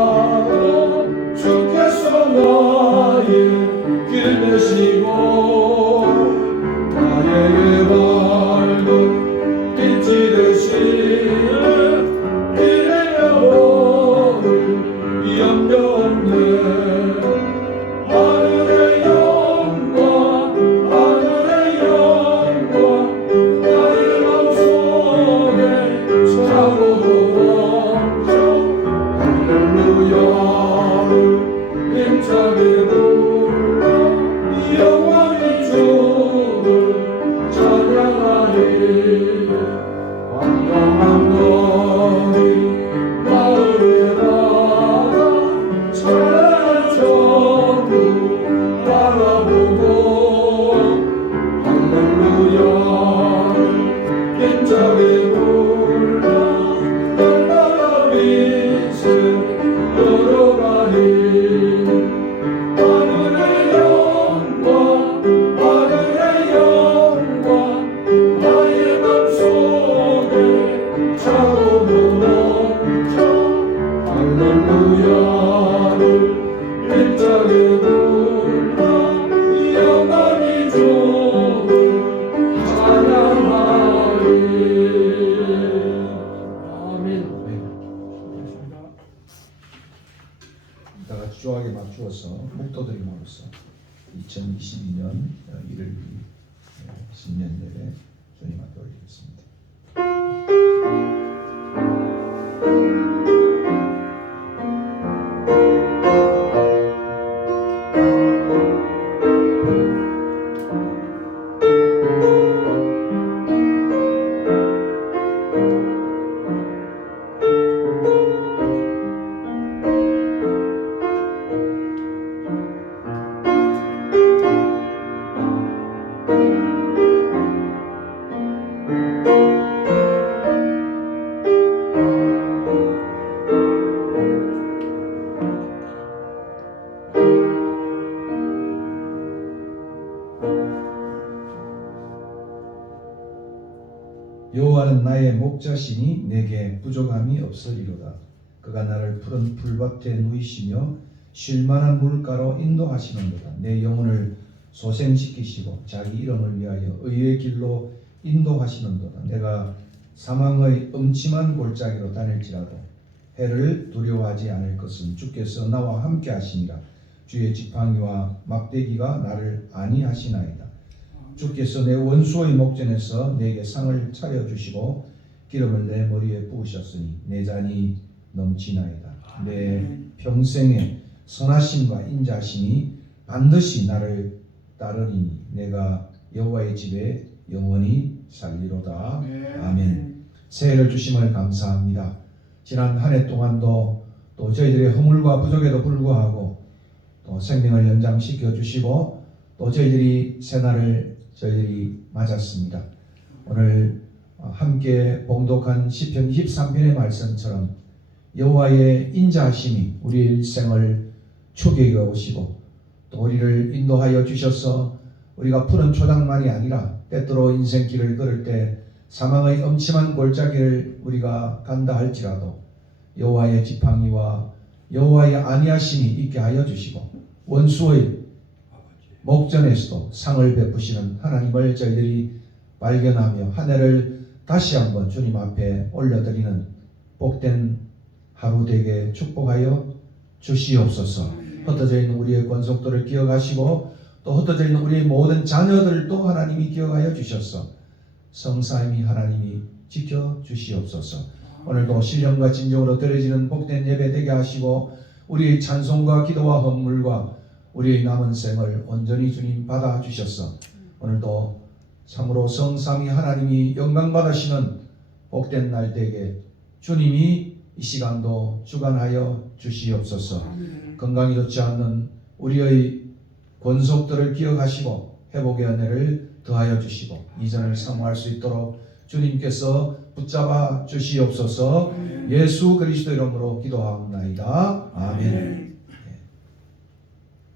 다닐지라도 주께서 나의 길 되시고 나에게 밝은 빛이 되시네. 길의 여호와를 염려 없네. 하늘의 영광 하늘의 영광 나의 맘속에 차오르라. 할렐루야를 힘차게 불러 영원히 주를 찬양하리. 광명한 너희 마음에 나가 찬란한 천국 바라보고 할렐루야를 힘차게 불러 날마다 빛을 걸어가니. 하늘의 영광 하늘의 영광 나의 맘속에 차오르 넘쳐. 할렐루야를 힘차게 불러 영원히 주를 찬양하리. 아멘. 다 같이 조하게 맞추어서 목도드림으로써 2022년 1월 2일 신년 예배 주님 앞에 올리겠습니다. 여호와는 나의 목자시니 내게 부족함이 없으리로다. 그가 나를 푸른 풀밭에 누이시며 쉴만한 물가로 인도하시는도다. 내 영혼을 소생시키시고 자기 이름을 위하여 의의 길로 인도하시는도다. 내가 사망의 음침한 골짜기로 다닐지라도 해를 두려워하지 않을 것은 주께서 나와 함께 하시니라. 주의 지팡이와 막대기가 나를 안위하시나이다. 주께서 내 원수의 목전에서 내게 상을 차려주시고 기름을 내 머리에 부으셨으니 내 잔이 넘치나이다. 내 평생의 선하심과 인자심이 반드시 나를 따르리니 내가 여호와의 집에 영원히 살리로다. 아멘. 새해를 주심을 감사합니다. 지난 한 해 동안도 또 저희들의 허물과 부족에도 불구하고 또 생명을 연장시켜 주시고 또 저희들이 새날을 저희들이 맞았습니다. 오늘 함께 봉독한 시편 23편의 말씀처럼 여호와의 인자하심이 우리의 일생을 축복해 오시고 또 우리를 인도하여 주셔서 우리가 푸른 초당만이 아니라 때때로 인생길을 걸을 때 사망의 엄침한 골짜기를 우리가 간다 할지라도 여호와의 지팡이와 여호와의 안위하심이 있게 하여 주시고 원수의 목전에서도 상을 베푸시는 하나님을 저희들이 발견하며 한 해를 다시 한번 주님 앞에 올려드리는 복된 하루 되게 축복하여 주시옵소서. 흩어져 있는 우리의 권속들을 기억하시고 또 흩어져 있는 우리의 모든 자녀들도 하나님이 기억하여 주셔서 성삼위 하나님이 지켜주시옵소서. 오늘도 신령과 진정으로 드려지는 복된 예배 되게 하시고 우리의 찬송과 기도와 헌물과 우리의 남은 생을 온전히 주님 받아주셔서 오늘도 참으로 성삼위 하나님이 영광 받으시는 복된 날 되게 주님이 이 시간도 주관하여 주시옵소서. 건강이 좋지 않는 우리의 권속들을 기억하시고 회복의 은혜를 더하여 주시고 이전을 사모할 수 있도록 주님께서 붙잡아 주시옵소서. 예수 그리스도 이름으로 기도하옵나이다. 아멘.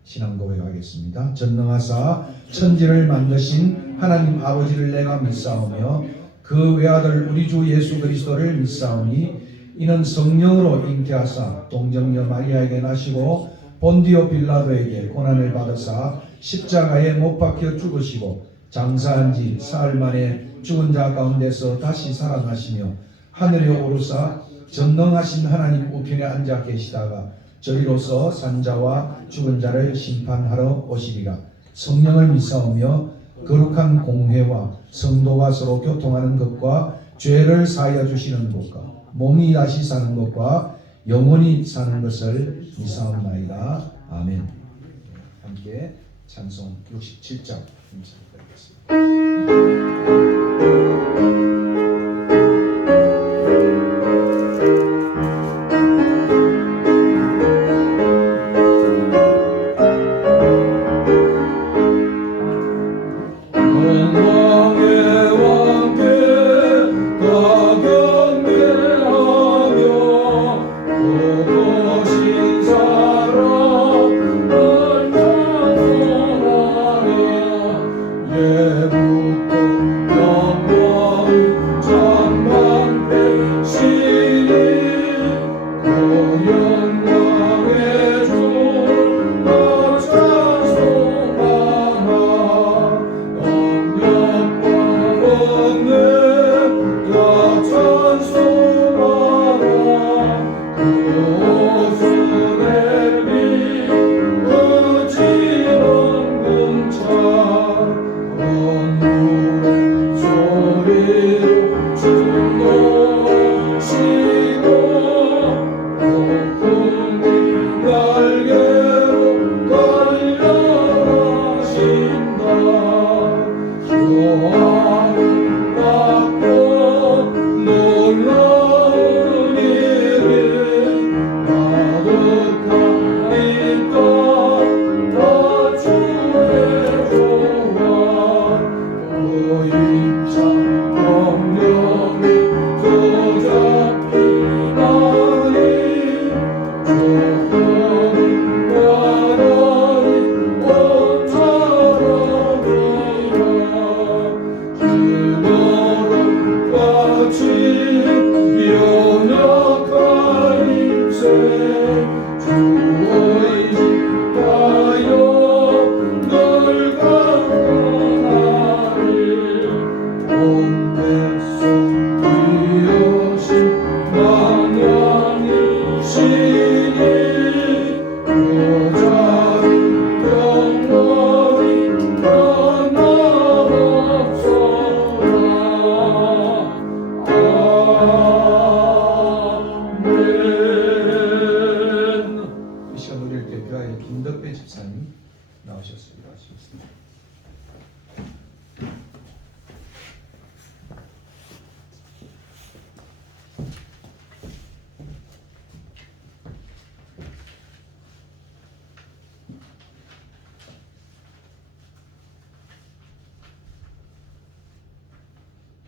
신앙 고백하겠습니다. 전능하사 천지를 만드신 하나님 아버지를 내가 믿사오며 그 외아들 우리 주 예수 그리스도를 믿사오니 이는 성령으로 잉태하사 동정녀 마리아에게 나시고 본디오 빌라도에게 고난을 받으사 십자가에 못 박혀 죽으시고 장사한 지 사흘 만에 죽은 자 가운데서 다시 살아나시며 하늘에 오르사 전능하신 하나님 우편에 앉아 계시다가 저리로서 산자와 죽은 자를 심판하러 오시리라. 성령을 믿사오며 거룩한 공회와 성도가 서로 교통하는 것과 죄를 사하여 주시는 것과 몸이 다시 사는 것과 영원히 사는 것을 믿사옵나이다. 아멘. 함께 찬송 67장 드리겠습니다.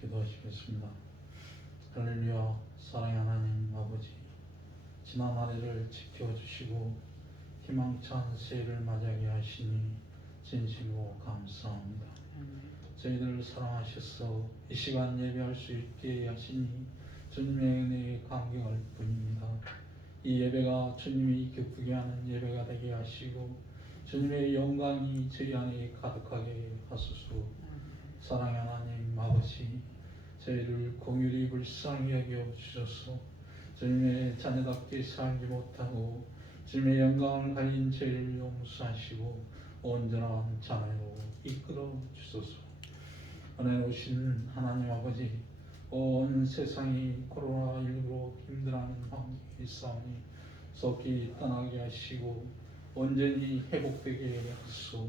기도하시겠습니다. 할렐루야. 사랑의 하나님 아버지, 지난 한 해를 지켜주시고 희망찬 새해를 맞이하게 하시니 진심으로 감사합니다. 저희들을 사랑하셔서 이 시간 예배할 수 있게 하시니 주님의 은혜에 감격할 뿐입니다. 이 예배가 주님이 기쁘게 하는 예배가 되게 하시고 주님의 영광이 저희 안에 가득하게 하소서. 사랑의 하나님 아버지, 저희를 공유리 불쌍히 여겨 주셔서 주님의 자녀답게 살지 못하고 주님의 영광을 가진 죄를 용서하시고 온전한 자녀로 이끌어 주소서. 은혜로우신 하나님 아버지, 온 세상이 코로나19로 힘들어하는 환경에 있사오니 속히 떠나게 하시고 온전히 회복되게 하소서.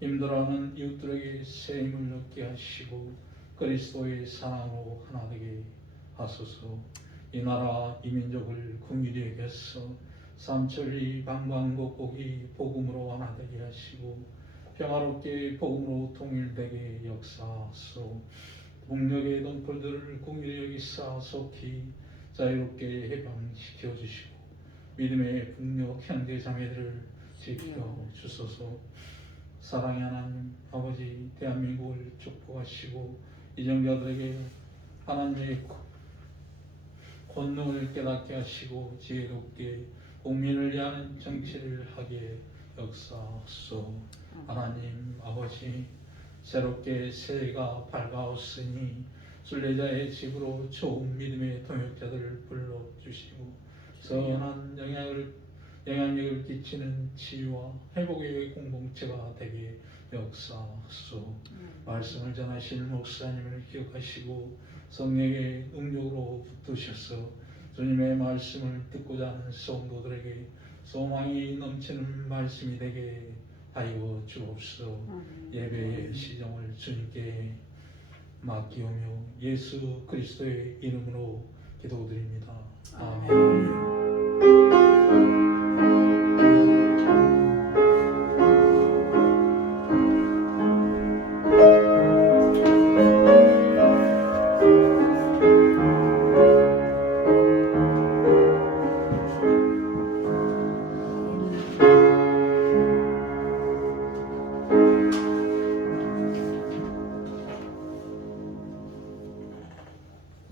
힘들어하는 이웃들에게 새 힘을 얻게 하시고 그리스도의 사랑으로 하나 되게 하소서. 이 나라 이 민족을 긍휼히 여겨서 삼천리 방방곡곡이 복음으로 하나 되게 하시고 평화롭게 복음으로 통일되게 역사하소. 북녘의 동포들을 긍휼히 여기사 속히 자유롭게 해방시켜 주시고 믿음의 북녘 형제 자매들을 지켜 주소서. 사랑의 하나님 아버지, 대한민국을 축복하시고 이정자들에게 하나님의 본능을 깨닫게 하시고 지혜롭게 국민을 위한 정치를 하게 역사하소. 하나님 아버지, 새롭게 새해가 밝아왔으니 순례자의 집으로 좋은 믿음의 동역자들을 불러주시고 선한 영향력을 끼치는 치유와 회복의 공동체가 되게 역사하소. 말씀을 전하실 목사님을 기억하시고 성령의 능력으로 붙드셔서 주님의 말씀을 듣고자 하는 성도들에게 소망이 넘치는 말씀이 되게 하여 주옵소서. 예배의 시정을 주님께 맡기오며 예수 그리스도의 이름으로 기도드립니다. 아멘.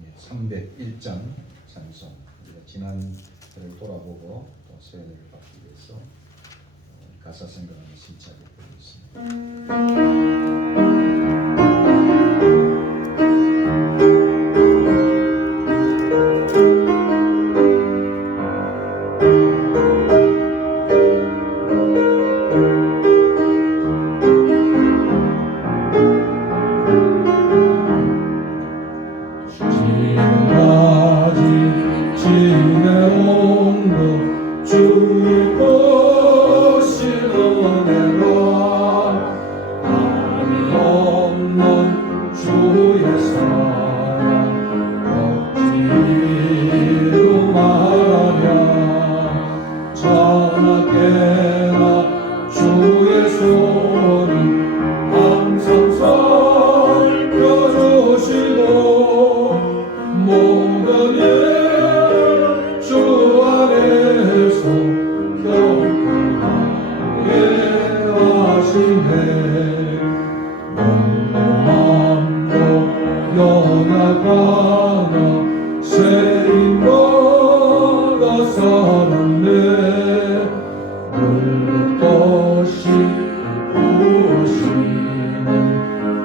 예, 301장 찬송. 우리가 지난 해를 돌아보고 또 새해를 받기 위해서 가사 생각하는 신차를 부르겠습니다. 지금까지 지내온 것 주의 것이 은혜라. 아무 없는 주의 사랑 억지로 말하랴. 자나깨나 주의 손을 항상 살펴주시고 모든 일 주 안에서 경건하게 하시네. 멍멍함도 연약하나 세인마다 살았네. 물붓듯이 부으시는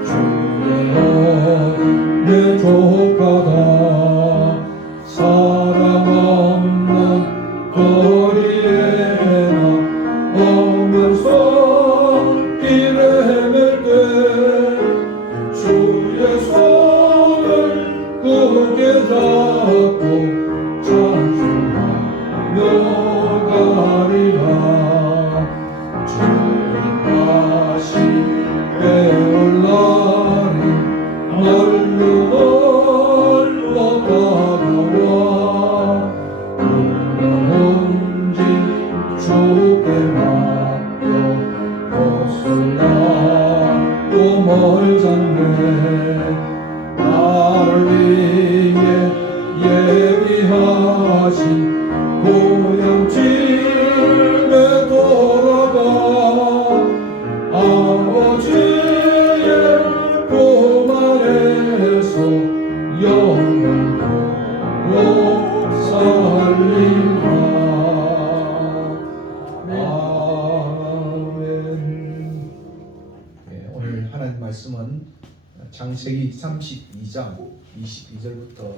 주의 은혜 족하다. 사랑 없는 거리에나 험한 손길에 헤맬 때 주의 손을 굳게 잡고 찬송하며 가리라. 주님 다시 배울 날이 멀리 다가와. 온지 주께 맡겨 벗으려고 멀잖네. 나를 위해 예비하신 고향 집에 돌아가. 아버지의 품 안에서 영원토록 살리라. 아멘. 예, 오늘 하나님 말씀은 창세기 32장 22절부터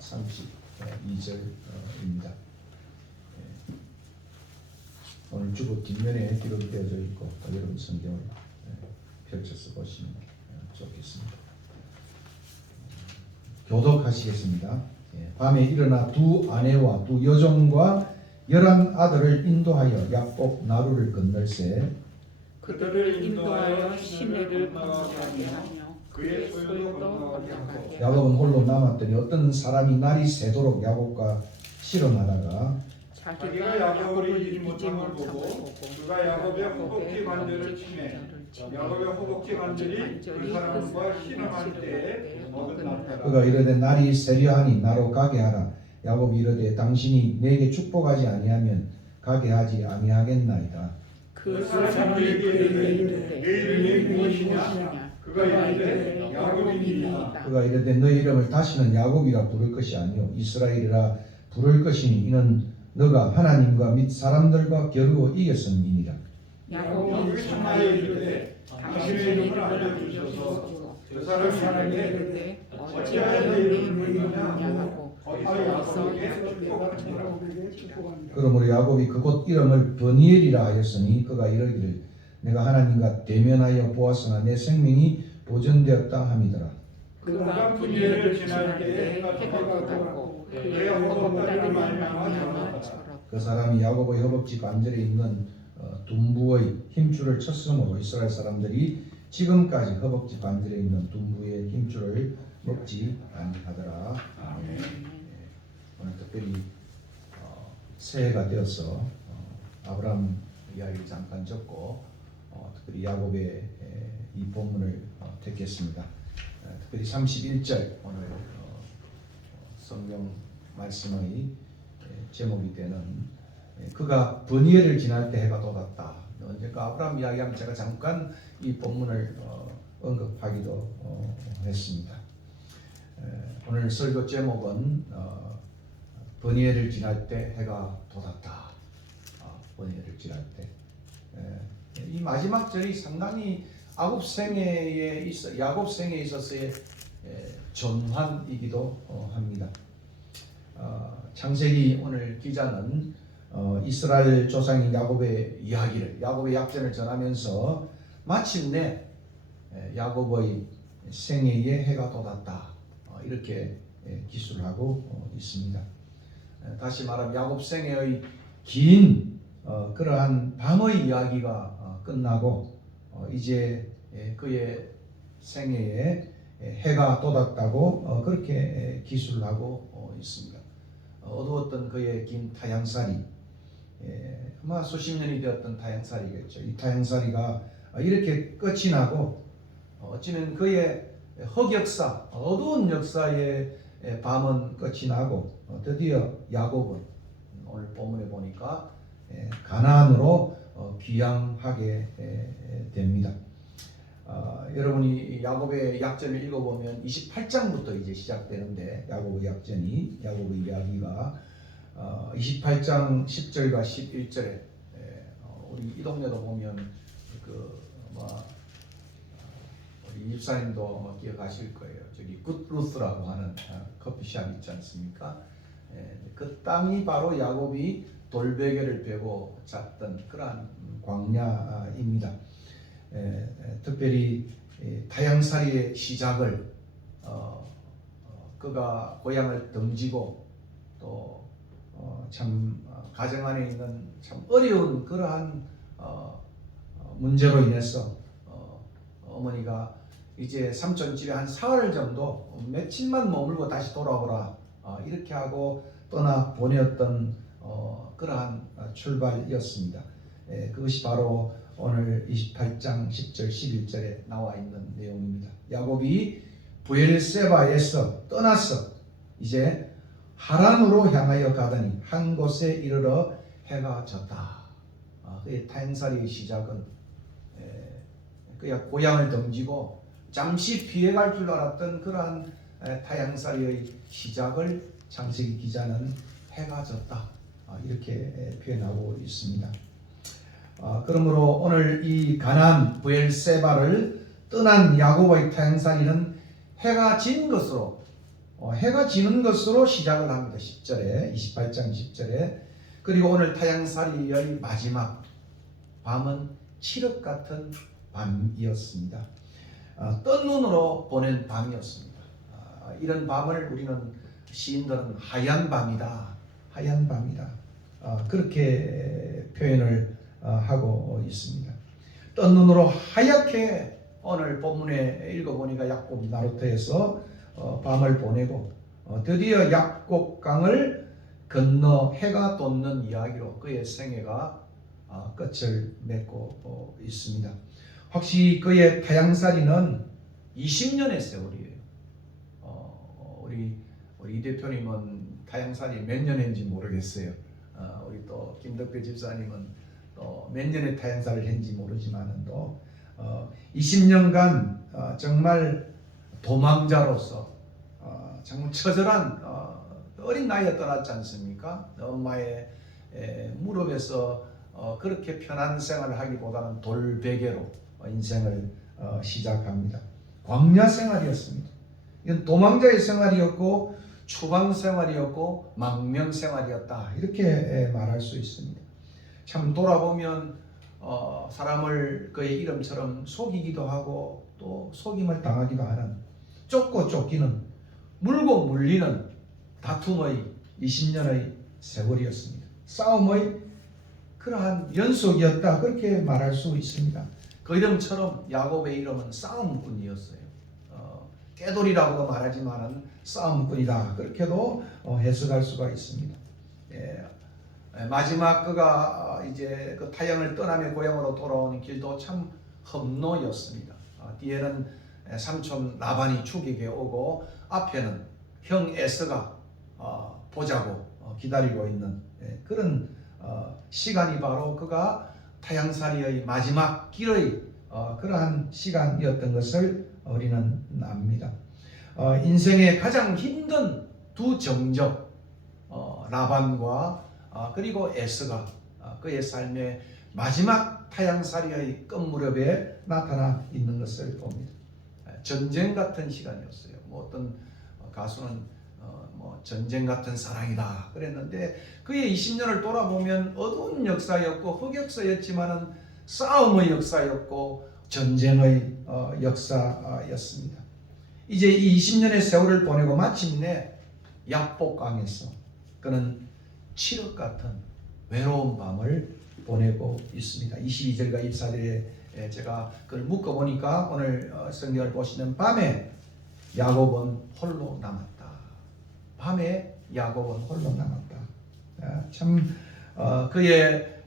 32절입니다. 오늘 주보 뒷면에 기록되어져 있고 여러분 성경을 펼쳐서 보시면 좋겠습니다. 교독하시겠습니다. 밤에 일어나 두 아내와 두 여종과 11 아들을 인도하여 야곱 나루를 건널세. 그들을 인도하여 시내를 건너가게 하며 그의 소유도 건너가게 하고 야곱은 홀로 남았더니 어떤 사람이 날이 새도록 야곱과 실어나다가 자기가 야곱을 이기지 못하고 그가 야곱의 허벅지 관절을 치매 야곱의 허벅지 관절이 그 사람과 신음할 때에 어긋났더라. 그가 이르되 날이 새려하니 나로 가게 하라. 야곱이 이르되 당신이 내게 축복하지 아니하면 가게 하지 아니하겠나이다. 그 사람이 그에게 이르되 내 이름이 무엇이냐? 그가 이르되 야곱입니다. 그가 이르되 너희 이름을 다시는 야곱이라 부를 것이 아니요 이스라엘이라 부를 것이니 이는 너가 하나님과 및 사람들과 겨루어 이겼음이니라. 야곱이 참하여 이르되 당신의 이름을 알려주셔서 그 사람이 사람이 이르되 어찌하여 어찌하여 내 내 이름을 이름을 묻느냐 묻냐고 거기서 거기서 야곱에게 축복하니라. 그러므로 야곱이 그곳 이름을 버니엘이라 하였으니 그가 이르기를 내가 하나님과 대면하여 보았으나 내 생명이 보존되었다 함이더라. 그가 분예를 지날 때 해가 돋았고 그의 허벅다리를 말미암아 절었고 그 사람이 야곱의 허벅지 관절에 있는 둔부의 힘줄을 쳤으므로 이스라엘 사람들이 지금까지 허벅지 관절에 있는 둔부의 힘줄을 먹지 아니하더라. 아멘. 오늘 특별히 새해가 되어서 아브라함 이야기를 잠깐 적고 특별히 야곱의 이 본문을 택했습니다. 특별히 31절 오늘 성경 말씀의 제목이 되는 그가 버니엘을 지날 때 해가 돋았다. 언젠가 아브라함 이야기하면 제가 잠깐 이 본문을 언급하기도 했습니다. 오늘 설교 제목은 버니엘을 지날 때 해가 돋았다. 버니엘을 지날 때. 이 마지막 절이 상당히 야곱 생애에 있어서의 전환이기도 합니다. 창세기 오늘 기자는 이스라엘 조상인 야곱의 이야기를 야곱의 약전을 전하면서 마침내 야곱의 생애에 해가 돋았다 이렇게 기술하고 있습니다. 다시 말하면 야곱 생애의 긴 그러한 밤의 이야기가 끝나고 이제 그의 생애에 해가 돋았다고 그렇게 기술하고 있습니다. 어두웠던 그의 긴 타향살이 아마 수십 년이 되었던 타향살이겠죠. 이 타향살이가 이렇게 끝이 나고 어찌는 그의 흑역사, 어두운 역사의 밤은 끝이 나고 드디어 야곱은 오늘 본문에 보니까 가나안으로 귀향하게 됩니다. 여러분이 야곱의 약전을 읽어보면 28장부터 이제 시작되는데 야곱의 약전이 야곱의 이야기가 28장 10절과 11절에 우리 이 동네도 보면 우리 입사님도 기억하실 거예요. 저기 굿루스라고 하는 커피숍 있지 않습니까? 그 땅이 바로 야곱이 돌베개를 베고 잤던 그러한 광야입니다. 특별히 타향살이의 시작을 그가 고향을 등지고 또 참 가정 안에 있는 참 어려운 그러한 문제로 인해서 어머니가 이제 삼촌 집에 한 사흘 정도 며칠만 머물고 다시 돌아오라 이렇게 하고 떠나 보내었던 그러한 출발이었습니다. 그것이 바로 오늘 28장 10절 11절에 나와 있는 내용입니다. 야곱이 브엘세바에서 떠나서 이제 하란으로 향하여 가더니 한 곳에 이르러 해가 졌다. 그의 타향살이의 시작은 그야 고향을 등지고 잠시 피해갈 줄 알았던 그러한 타향살이의 시작을 창세기 기자는 해가 졌다 이렇게 표현하고 있습니다. 그러므로 오늘 이 가나안 브엘세바를 떠난 야곱의 타향살이는 해가 진 것으로 해가 지는 것으로 시작을 합니다. 10절에 28장 10절에 그리고 오늘 타향살이의 마지막 밤은 칠흑 같은 밤이었습니다. 뜬 눈으로 보낸 밤이었습니다. 이런 밤을 우리는 시인들은 하얀 밤이다, 하얀 밤이다 그렇게 표현을 하고 있습니다. 뜬 눈으로 하얗게 오늘 본문에 읽어보니까 야곱 나루터에서 밤을 보내고 드디어 약곡강을 건너 해가 돋는 이야기로 그의 생애가 끝을 맺고 있습니다. 혹시 그의 타향살이는 20년의 세월이에요. 우리 이 대표님은 타향살이 몇 년인지 모르겠어요. 우리 또 김덕배 집사님은 또 몇 년의 타향살을 했는지 모르지만은 또 20년간 정말 도망자로서 정말 처절한 어린 나이에 떠났지 않습니까? 엄마의 무릎에서 그렇게 편한 생활을 하기보다는 돌베개로 인생을 시작합니다. 광야 생활이었습니다. 이건 도망자의 생활이었고 추방 생활이었고 망명 생활이었다, 이렇게 말할 수 있습니다. 참 돌아보면 사람을 그의 이름처럼 속이기도 하고 또 속임을 당하기도 하는, 쫓고 쫓기는, 물고 물리는 다툼의 20년의 세월이었습니다. 싸움의 그러한 연속이었다, 그렇게 말할 수 있습니다. 그 이름처럼 야곱의 이름은 싸움꾼이었어요. 깨돌이라고도 말하지만은 싸움꾼이다, 그렇게도 해석할 수가 있습니다. 마지막 그가 이제 그 타향을 떠나며 고향으로 돌아오는 길도 참 험로였습니다. 뒤에는 삼촌 라반이 축에게 오고 앞에는 형 에서가 보자고 기다리고 있는 그런 시간이 바로 그가 타향살이의 마지막 길의 그러한 시간이었던 것을 우리는 압니다. 인생의 가장 힘든 두 정적, 라반과 그리고 에스가 그의 삶의 마지막 타향살이의 끝무렵에 나타나 있는 것을 봅니다. 전쟁 같은 시간이었어요. 뭐 어떤 가수는 뭐 전쟁 같은 사랑이다 그랬는데, 그의 20년을 돌아보면 어두운 역사였고 흑역사였지만은 싸움의 역사였고 전쟁의 역사였습니다. 이제 이 20년의 세월을 보내고 마침내 야복강에서 그는 칠흑 같은 외로운 밤을 보내고 있습니다. 22절과 24절에 제가 그걸 묶어보니까 오늘 성경을 보시는 밤에 야곱은 홀로 남았다. 밤에 야곱은 홀로 남았다. 참 그의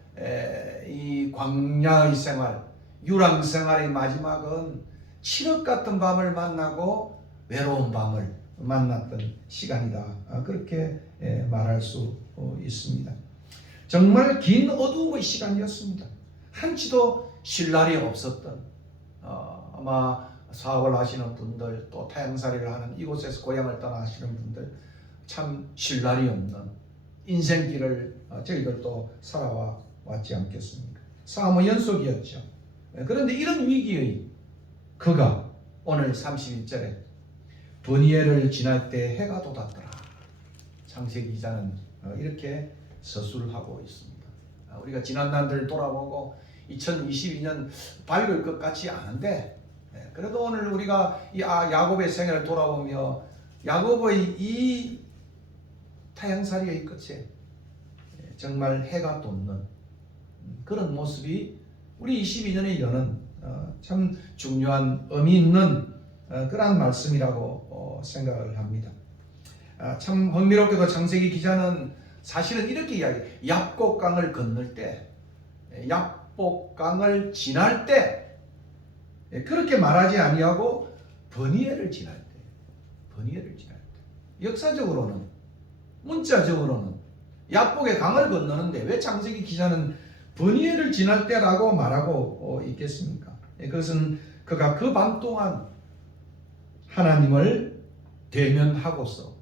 이 광야의 생활, 유랑 생활의 마지막은 칠흑 같은 밤을 만나고 외로운 밤을 만났던 시간이다, 그렇게 말할 수 있습니다. 정말 긴 어두움의 시간이었습니다. 한치도 쉴 날이 없었던, 아마 사업을 하시는 분들, 또 타향살이를 하는 이곳에서 고향을 떠나 하시는 분들, 참 쉴 날이 없는 인생길을 저희들도 살아왔지 않겠습니까? 싸움의 연속이었죠. 그런데 이런 위기의 그가 오늘 31절에 브니엘을 지날 때 해가 돋았더라. 창세기 기자는 이렇게 서술하고 있습니다. 우리가 지난 날들을 돌아보고 2022년 밝을 것 같지 않은데, 그래도 오늘 우리가 야곱의 생애를 돌아보며 야곱의 이 타향살이의 끝에 정말 해가 돋는 그런 모습이 우리 22년에 여는 참 중요한 의미 있는 그러한 말씀이라고 생각을 합니다. 참 흥미롭게도 창세기 기자는 사실은 이렇게 이야기해요. 얍곡강을 건널 때, 얍곡강을 지날 때, 그렇게 말하지 아니하고 브니엘을 지날 때, 브니엘을 지날 때. 역사적으로는, 문자적으로는 얍곡의 강을 건너는데 왜 창세기 기자는 브니엘을 지날 때라고 말하고 있겠습니까? 그것은 그가 그 밤 동안 하나님을 대면하고서,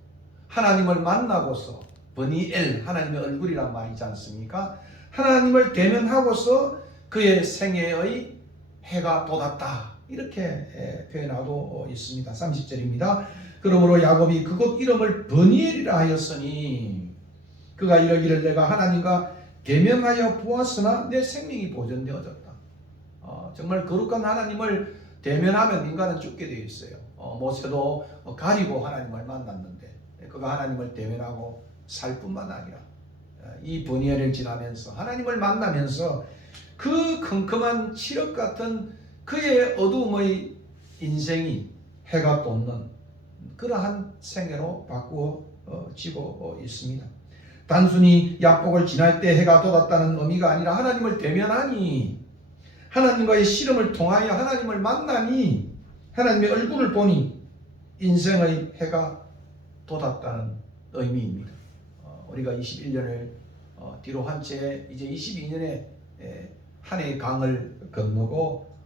하나님을 만나고서, 브니엘, 하나님의 얼굴이란 말이지 않습니까? 하나님을 대면하고서 그의 생애의 해가 돋았다, 이렇게 표현하고 있습니다. 30절입니다. 그러므로 야곱이 그곳 이름을 브니엘이라 하였으니 그가 이르기를 내가 하나님과 대면하여 보았으나 내 생명이 보존되어졌다. 정말 거룩한 하나님을 대면하면 인간은 죽게 되어 있어요. 모세도 가리고 하나님을 만났는데 그가 하나님을 대면하고 살 뿐만 아니라 이 브니엘을 지나면서 하나님을 만나면서 그 컴컴한 칠흑 같은 그의 어두움의 인생이 해가 돋는 그러한 생애로 바꾸어지고 있습니다. 단순히 야복을 지날 때 해가 돋았다는 의미가 아니라 하나님을 대면하니, 하나님과의 씨름을 통하여 하나님을 만나니, 하나님의 얼굴을 보니 인생의 해가 돋았다는 의미입니다. 우리가 21년을 뒤로 한 채 이제 22년에 한 해의 강을 건너고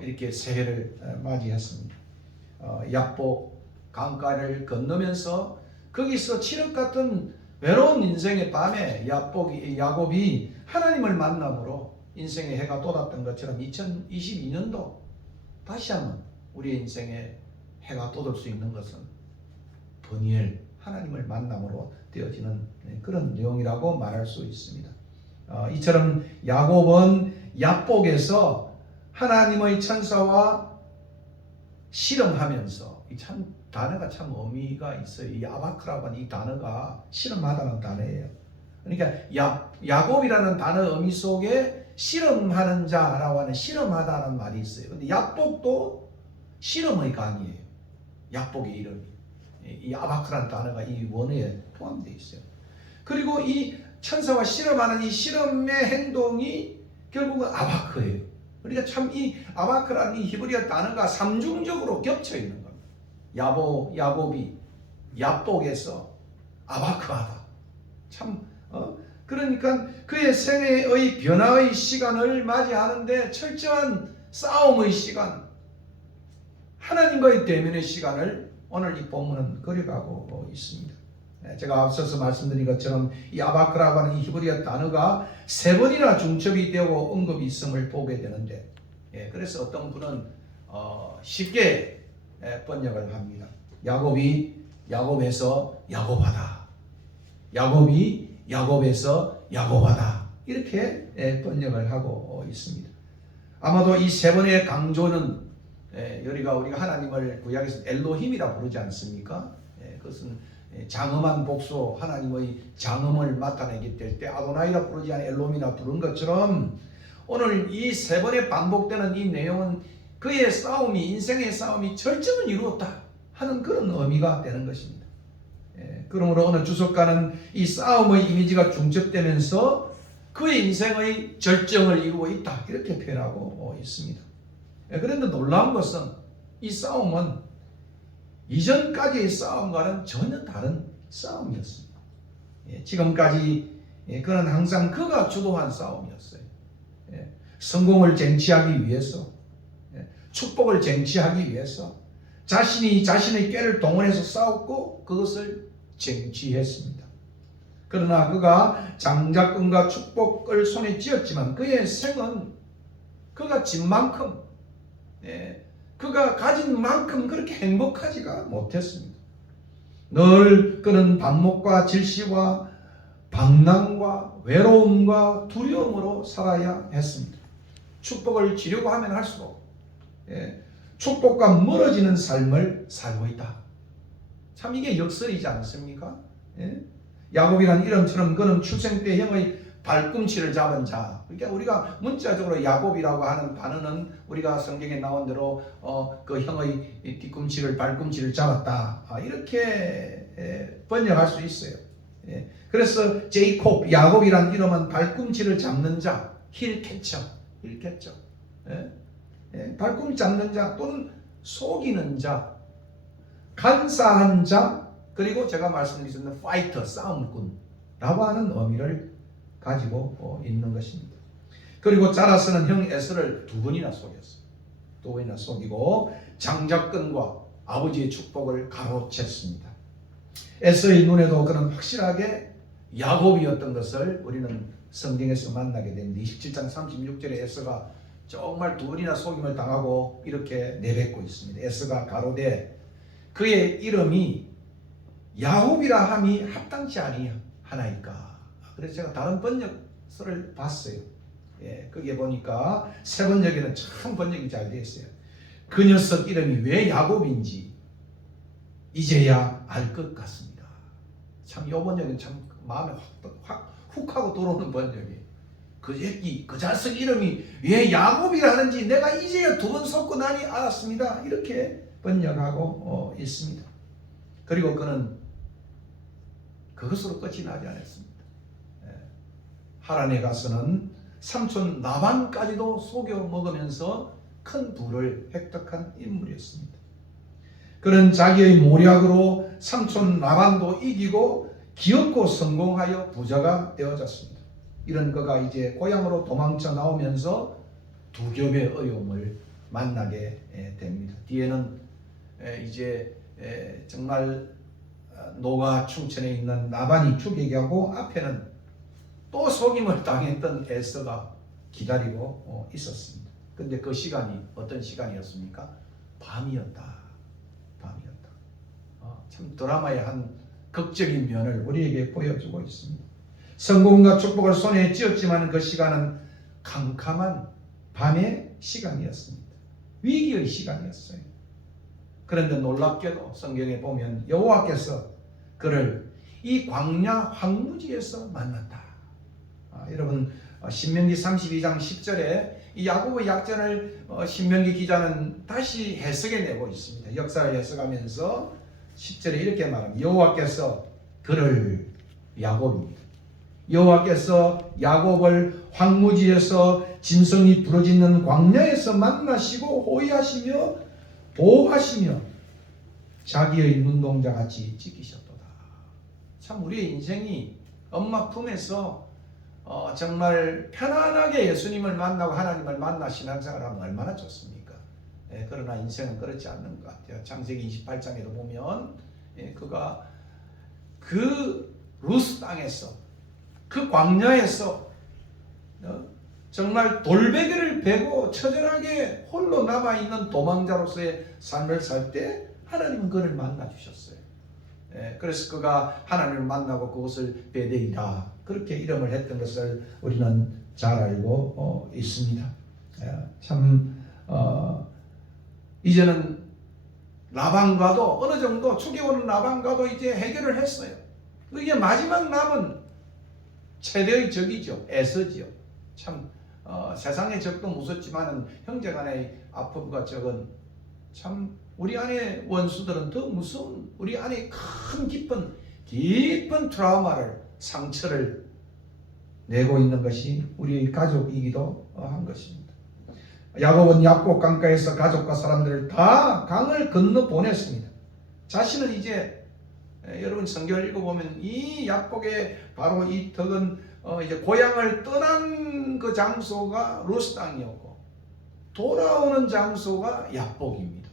이렇게 새해를 맞이했습니다. 야복 강가를 건너면서 거기서 칠흑 같은 외로운 인생의 밤에 야곱이 하나님을 만남으로 인생의 해가 돋았던 것처럼 2022년도 다시 한번 우리의 인생에 해가 돋을 수 있는 것은 버니엘 하나님을 만남으로 되어지는 그런 내용이라고 말할 수 있습니다. 이처럼 야곱은 야복에서 하나님의 천사와 실험하면서 참 단어가 참 의미가 있어요. 이 아바크라고 하는 이 단어가 실험하다는 단어예요. 그러니까 야곱이라는 단어 의미 속에 실험하는 자라고 하는 실험하다는 말이 있어요. 근데 야복도 실험의 강이에요. 야복의 이름이. 이 아바크라는 단어가 이 원어에 포함되어 있어요. 그리고 이 천사와 실험하는 이 실험의 행동이 결국은 아바크예요. 그러니까 참 이 아바크라는 이 히브리어 단어가 삼중적으로 겹쳐 있는 겁니다. 야곱이 야복에서 아바크하다. 참 그러니까 그의 생애의 변화의 시간을 맞이하는데 철저한 싸움의 시간, 하나님과의 대면의 시간을 오늘 이 본문은 그려가고 있습니다. 제가 앞서서 말씀드린 것처럼 이 아바크라고 하는 이 히브리어 단어가 3번이나 중첩이 되고 언급이 있음을 보게 되는데, 그래서 어떤 분은 쉽게 번역을 합니다. 야곱이 야곱에서 야곱하다. 야곱이 야곱에서 야곱하다. 이렇게 번역을 하고 있습니다. 아마도 이 3번의 강조는 우리가 하나님을 구약에서 엘로힘이라 부르지 않습니까? 그것은 장엄한 복수, 하나님의 장엄을 나타내기 때 아도나이라 부르지 않아 엘로힘이라 부른 것처럼 오늘 이 3번에 반복되는 이 내용은 그의 싸움이, 인생의 싸움이 절정을 이루었다 하는 그런 의미가 되는 것입니다. 그러므로 오늘 주석가는 이 싸움의 이미지가 중첩되면서 그의 인생의 절정을 이루고 있다 이렇게 표현하고 있습니다. 그런데 놀라운 것은 이 싸움은 이전까지의 싸움과는 전혀 다른 싸움이었습니다. 지금까지 그는 항상 그가 주도한 싸움이었어요. 성공을 쟁취하기 위해서, 축복을 쟁취하기 위해서 자신의 꾀를 동원해서 싸웠고 그것을 쟁취했습니다. 그러나 그가 장자권과 축복을 손에 쥐었지만 그의 생은 그가 진 만큼, 그가 가진 만큼 그렇게 행복하지가 못했습니다. 늘 그는 반목과 질시와 방랑과 외로움과 두려움으로 살아야 했습니다. 축복을 지려고 하면 할수록 축복과 멀어지는 삶을 살고 있다. 참 이게 역설이지 않습니까? 야곱이라는 이름처럼 그는 출생 때 형의 발꿈치를 잡은 자. 그러니까 우리가 문자적으로 야곱이라고 하는 단어는 우리가 성경에 나온 대로 그 형의 뒤꿈치를 발꿈치를 잡았다. 이렇게 번역할 수 있어요. 그래서 제이콥, 야곱이라는 이름은 발꿈치를 잡는 자, 힐캐쳐. 발꿈치 잡는 자 또는 속이는 자, 간사한 자, 그리고 제가 말씀드렸던 파이터, 싸움꾼이라고 하는 의미를 가지고 있는 것입니다. 그리고 자라서는 형 에서를 2번이나 속였어요. 2번이나 속이고 장자권과 아버지의 축복을 가로챘습니다. 에서의 눈에도 그는 확실하게 야곱이었던 것을 우리는 성경에서 만나게 됩니다. 27장 36절에 에서가 정말 2번이나 속임을 당하고 이렇게 내뱉고 있습니다. 에서가 가로되 그의 이름이 야곱이라 함이 합당치 아니하나이까. 그래서 제가 다른 번역서를 봤어요. 거기에 보니까 새 번역에는 참 번역이 잘 되어 있어요. 그 녀석 이름이 왜 야곱인지 이제야 알 것 같습니다. 참 이 번역은 참 마음에 훅 하고 들어오는 번역이에요. 그 새끼, 그 자식 이름이 왜 야곱이라 하는지 내가 이제야 2번 속고 나니 알았습니다. 이렇게 번역하고 있습니다. 그리고 그는 그것으로 끝이 나지 않았습니다. 하란에 가서는 삼촌 라반까지도 속여 먹으면서 큰 부를 획득한 인물이었습니다. 그는 자기의 모략으로 삼촌 라반도 이기고 기업고 성공하여 부자가 되어졌습니다. 이런 그가 이제 고향으로 도망쳐 나오면서 2겹의 어려움을 만나게 됩니다. 뒤에는 이제 정말 노가 충천에 있는 라반이 죽이게 하고 앞에는 또 속임을 당했던 에서가 기다리고 있었습니다. 근데 그 시간이 어떤 시간이었습니까? 밤이었다. 참 드라마의 한 극적인 면을 우리에게 보여주고 있습니다. 성공과 축복을 손에 쥐었지만 그 시간은 캄캄한 밤의 시간이었습니다. 위기의 시간이었어요. 그런데 놀랍게도 성경에 보면 여호와께서 그를 이 광야 황무지에서 만났다. 여러분 신명기 32장 10절에 이 야곱의 약전을 신명기 기자는 다시 해석해 내고 있습니다. 역사를 해석하면서 10절에 이렇게 말합니다. 여호와께서 그를 야곱입니다. 여호와께서 야곱을 황무지에서 짐승이 부러지는 광야에서 만나시고 호위하시며 보호하시며 자기의 눈동자같이 지키셨도다. 참 우리의 인생이 엄마 품에서 정말 편안하게 예수님을 만나고 하나님을 만나 신앙생활하면 얼마나 좋습니까? 그러나 인생은 그렇지 않는 것 같아요. 창세기 28장에도 보면 그가 그 루스 땅에서 그 광야에서 정말 돌베개를 베고 처절하게 홀로 남아있는 도망자로서의 삶을 살 때 하나님은 그를 만나 주셨어요. 그래서 그가 하나님을 만나고 그것을 베델이다 그렇게 이름을 했던 것을 우리는 잘 알고 있습니다. 참 이제는 라반과도 어느 정도 추계오는 라반과도 이제 해결을 했어요. 이게 마지막 남은 최대의 적이죠. 에서지요. 참 세상의 적도 무섭지만은 형제간의 아픔과 적은 참 우리 안에 원수들은 더 무서운 우리 안에 큰 깊은 트라우마를 상처를 내고 있는 것이 우리의 가족이기도 한 것입니다. 야곱은 야복 강가에서 가족과 사람들을 다 강을 건너 보냈습니다. 자신은 이제 여러분 성경을 읽어보면 이 야복의 바로 이 덕은 이제 고향을 떠난 그 장소가 루스 땅이었고 돌아오는 장소가 야복입니다.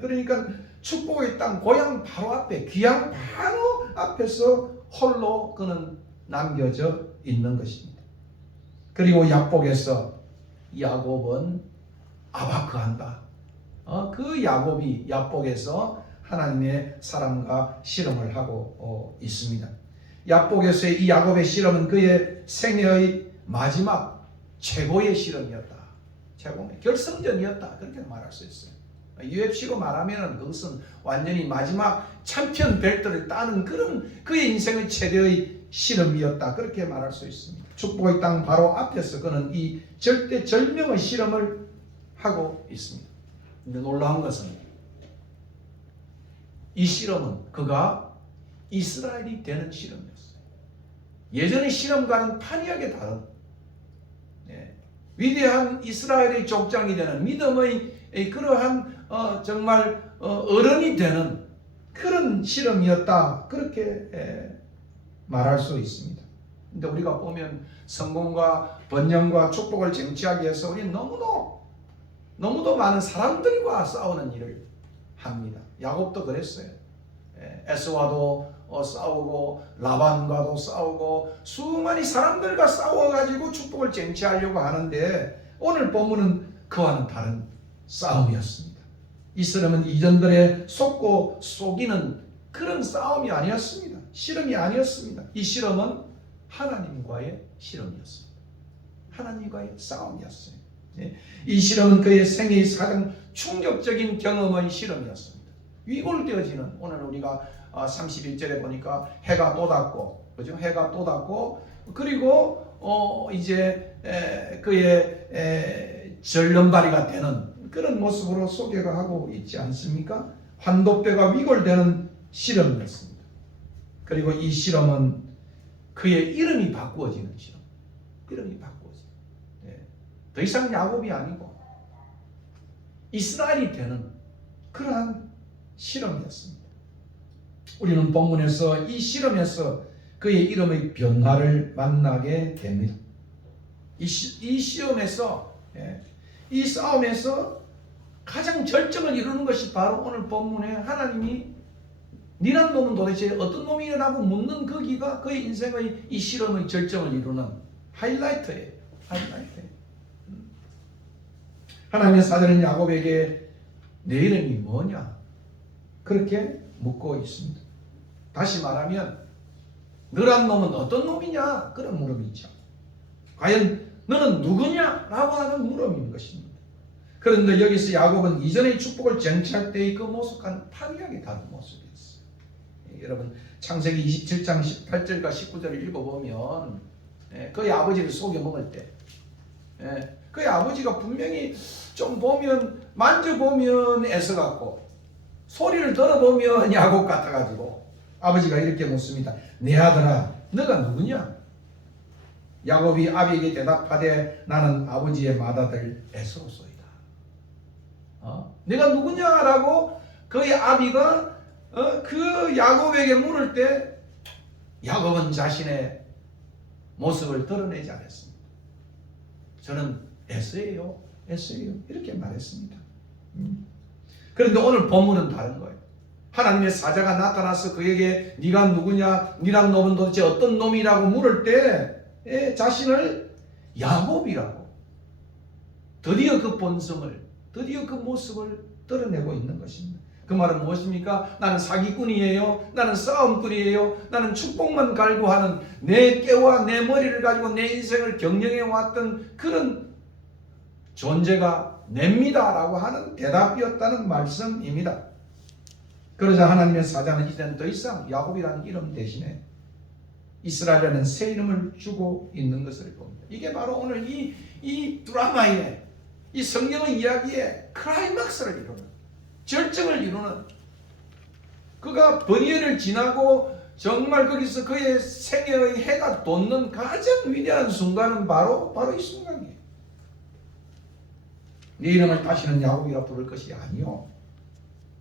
그러니까 축복의 땅 고향 바로 앞에 귀향 바로 앞에서 홀로 그는 남겨져 있는 것입니다. 그리고 야복에서 야곱은 아바크한다. 그 야곱이 야복에서 하나님의 사랑과 실험을 하고 있습니다. 야복에서의 이 야곱의 실험은 그의 생애의 마지막 최고의 실험이었다. 최고의 결승전이었다. 그렇게 말할 수 있어요. UFC로 말하면 그것은 완전히 마지막 챔피언 벨트를 따는 그런 그의 인생의 최대의 실험이었다. 그렇게 말할 수 있습니다. 축복의 땅 바로 앞에서 그는 이 절대절명의 실험을 하고 있습니다. 근데 놀라운 것은 이 실험은 그가 이스라엘이 되는 실험이었어요. 예전의 실험과는 판이하게 다른 위대한 이스라엘의 족장이 되는 믿음의 그러한 정말 어른이 되는 그런 실험이었다. 그렇게 말할 수 있습니다. 근데 우리가 보면 성공과 번영과 축복을 쟁취하기 위해서 우리는 너무도 많은 사람들과 싸우는 일을 합니다. 야곱도 그랬어요. 에서와도 싸우고 라반과도 싸우고 수많은 사람들과 싸워가지고 축복을 쟁취하려고 하는데 오늘 본문은 그와는 다른 싸움이었습니다. 이 사람은 이전들의 속고 속이는 그런 싸움이 아니었습니다. 실험이 아니었습니다. 이 실험은 하나님과의 실험이었습니다. 하나님과의 싸움이었어요. 이 실험은 그의 생애의 가장 충격적인 경험의 실험이었습니다. 위골되어지는 오늘 우리가 31절에 보니까 해가 또 닿고 그죠? 해가 또 닿고 그리고 이제 그의 절름발이가 되는 그런 모습으로 소개가 하고 있지 않습니까? 환도뼈가 위골되는 실험이었습니다. 그리고 이 실험은 그의 이름이 바꾸어지는 실험. 이름이 바꾸어지는. 더 이상 야곱이 아니고 이스라엘이 되는 그러한 실험이었습니다. 우리는 본문에서 이 실험에서 그의 이름의 변화를 만나게 됩니다. 이 시험에서 이 싸움에서 가장 절정을 이루는 것이 바로 오늘 본문에 하나님이 니란 놈은 도대체 어떤 놈이라고 묻는 거기가 그의 인생의 이 실험의 절정을 이루는 하이라이트예요. 하이라이트예요. 하나님의 사자는 야곱에게 내 이름이 뭐냐? 그렇게 묻고 있습니다. 다시 말하면 너란 놈은 어떤 놈이냐? 그런 물음이죠. 과연 너는 누구냐? 라고 하는 물음인 것입니다. 그런데 여기서 야곱은 이전의 축복을 쟁취할 때의 그 모습과는 파리하게 다른 모습이었어요. 여러분 창세기 27장 18절과 19절을 읽어보면 그의 아버지를 속여 먹을 때 그의 아버지가 분명히 좀 보면 만져보면 에서 같고 소리를 들어보면 야곱 같아가지고 아버지가 이렇게 묻습니다. 내 아들아 너가 누구냐? 야곱이 아비에게 대답하되 나는 아버지의 맏아들 에서로소이다. 내가 누구냐라고 그의 아비가 그 야곱에게 물을 때 야곱은 자신의 모습을 드러내지 않았습니다. 저는 에서예요. 이렇게 말했습니다. 그런데 오늘 본문은 다른 거예요. 하나님의 사자가 나타나서 그에게 네가 누구냐? 네란 놈은 도대체 어떤 놈이라고 물을 때 자신을 야곱이라고 드디어 그 본성을 드디어 그 모습을 드러내고 있는 것입니다. 그 말은 무엇입니까? 나는 사기꾼이에요. 나는 싸움꾼이에요. 나는 축복만 갈구하는 내 꾀와 내 머리를 가지고 내 인생을 경영해 왔던 그런 존재가 냅니다라고 하는 대답이었다는 말씀입니다. 그러자 하나님의 사자는 이제는 더 이상 야곱이라는 이름 대신에 이스라엘이라는 새 이름을 주고 있는 것을 봅니다. 이게 바로 오늘 이 드라마의 이 성경의 이야기의 클라이막스를 이루는 절정을 이루는 그가 번뇌를 지나고 정말 거기서 그의 생애의 해가 돋는 가장 위대한 순간은 바로 이 순간이에요. 네 이름을 다시는 야곱이라 부를 것이 아니요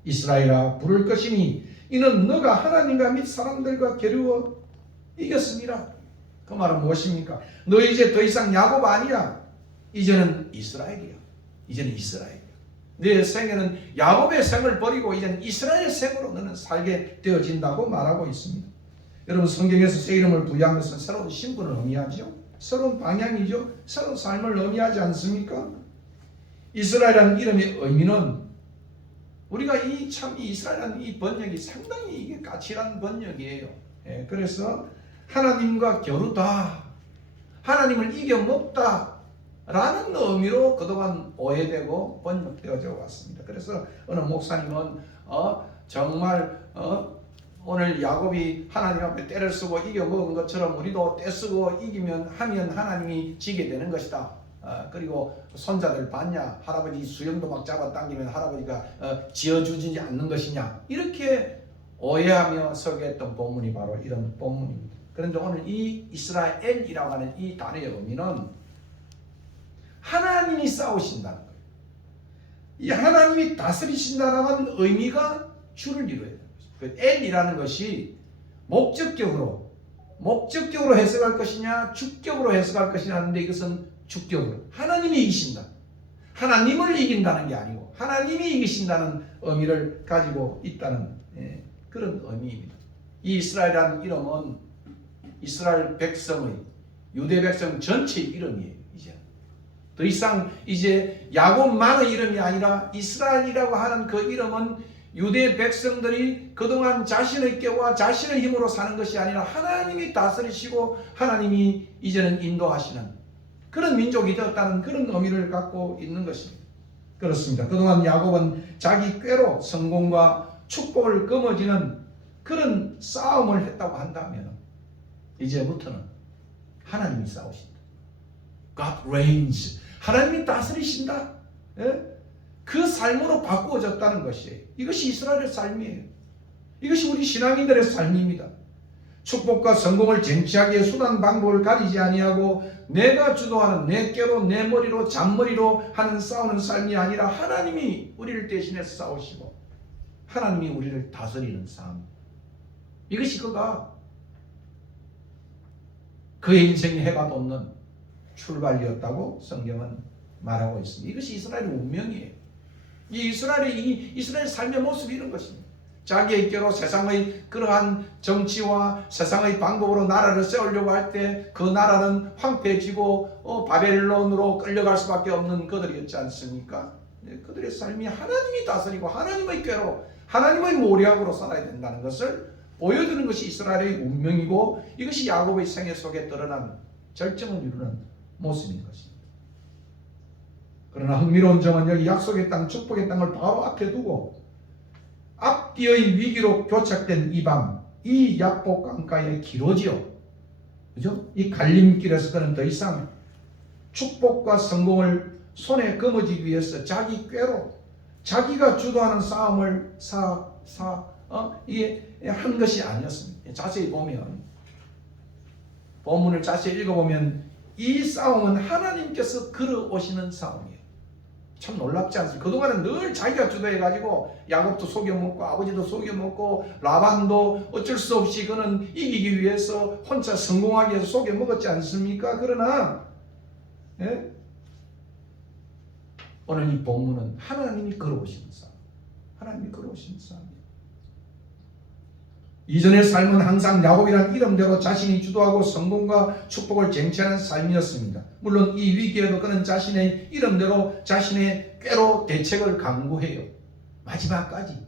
이스라엘아 부를 것이니 이는 너가 하나님과 및 사람들과 겨루어 이겼습니다. 그 말은 무엇입니까? 너 이제 더 이상 야곱 아니야. 이제는 이스라엘이야. 이제는 이스라엘이야. 내 생애는 야곱의 생을 버리고 이제는 이스라엘 생으로 너는 살게 되어진다고 말하고 있습니다. 여러분 성경에서 새 이름을 부여한 것은 새로운 신분을 의미하죠. 새로운 방향이죠. 새로운 삶을 의미하지 않습니까? 이스라엘이라는 이름의 의미는 우리가 이 이스라엘이라는 이 번역이 상당히 이게 까칠한 번역이에요. 그래서 하나님과 겨루다, 하나님을 이겨먹다 라는 의미로 그동안 오해되고 번역되어져 왔습니다. 그래서 어느 목사님은 정말 오늘 야곱이 하나님 앞에 때를 쓰고 이겨먹은 것처럼 우리도 떼쓰고 이기면 하면 하나님이 지게 되는 것이다. 그리고 손자들 봤냐? 할아버지 수염도 막 잡아당기면 할아버지가 지어주지 않는 것이냐? 이렇게 오해하며 설교했던 본문이 바로 이런 본문입니다. 그런데 오늘 이 이스라엘이라고 하는 이 단어의 의미는 하나님이 싸우신다는 거예요. 이 하나님이 다스리신다는 하는 의미가 주를 이루어야 됩니다. 그 엘이라는 것이 목적격으로 해석할 것이냐 주격으로 해석할 것이냐 하는데 이것은 주격으로 하나님이 이기신다. 하나님을 이긴다는 게 아니고 하나님이 이기신다는 의미를 가지고 있다는 그런 의미입니다. 이 이스라엘이라는 이름은 이스라엘 백성의 유대 백성 전체의 이름이에요. 이제 더 이상 이제 야곱만의 이름이 아니라 이스라엘이라고 하는 그 이름은 유대 백성들이 그동안 자신의 꾀와 자신의 힘으로 사는 것이 아니라 하나님이 다스리시고 하나님이 이제는 인도하시는 그런 민족이 되었다는 그런 의미를 갖고 있는 것입니다. 그렇습니다. 그동안 야곱은 자기 꾀로 성공과 축복을 거머쥐는 그런 싸움을 했다고 한다면 이제부터는 하나님이 싸우신다. God reigns. 하나님이 다스리신다. 그 삶으로 바꾸어졌다는 것이에요. 이것이 이스라엘의 삶이에요. 이것이 우리 신앙인들의 삶입니다. 축복과 성공을 쟁취하기 위해 수단 방법을 가리지 아니하고 내가 주도하는 내 꾀로 내 머리로 잔머리로 하는 싸우는 삶이 아니라 하나님이 우리를 대신해서 싸우시고 하나님이 우리를 다스리는 삶. 이것이 그의 인생이 해가 돋는 출발이었다고 성경은 말하고 있습니다. 이것이 이스라엘의 운명이에요. 이 이스라엘 삶의 모습이 이런 것입니다. 자기의 꾀로 세상의 그러한 정치와 세상의 방법으로 나라를 세우려고 할 때 그 나라는 황폐해지고 바벨론으로 끌려갈 수밖에 없는 그들이었지 않습니까? 그들의 삶이 하나님이 다스리고 하나님의 꾀로 하나님의 모략으로 살아야 된다는 것을 보여주는 것이 이스라엘의 운명이고 이것이 야곱의 생애 속에 드러난 절정을 이루는 모습인 것입니다. 그러나 흥미로운 점은 여기 약속의 땅, 축복의 땅을 바로 앞에 두고 앞뒤의 위기로 교착된 이 밤, 이 약복 강가에 기로지요. 그죠? 이 갈림길에서 그는 더 이상 축복과 성공을 손에 거머쥐기 위해서 자기 꾀로 자기가 주도하는 싸움을 한 것이 아니었습니다. 자세히 보면 본문을 자세히 읽어보면 이 싸움은 하나님께서 걸어오시는 싸움이에요. 참 놀랍지 않습니까? 그동안은 늘 자기가 주도해가지고 야곱도 속여먹고 아버지도 속여먹고 라반도 어쩔 수 없이 그는 이기기 위해서 혼자 성공하기 위해서 속여먹었지 않습니까? 그러나 오늘 이 본문은 하나님이 걸어오시는 싸움, 하나님이 걸어오시는 싸움이에요. 이전의 삶은 항상 야곱이란 이름대로 자신이 주도하고 성공과 축복을 쟁취하는 삶이었습니다. 물론 이 위기에도 그는 자신의 이름대로 자신의 꾀로 대책을 강구해요. 마지막까지.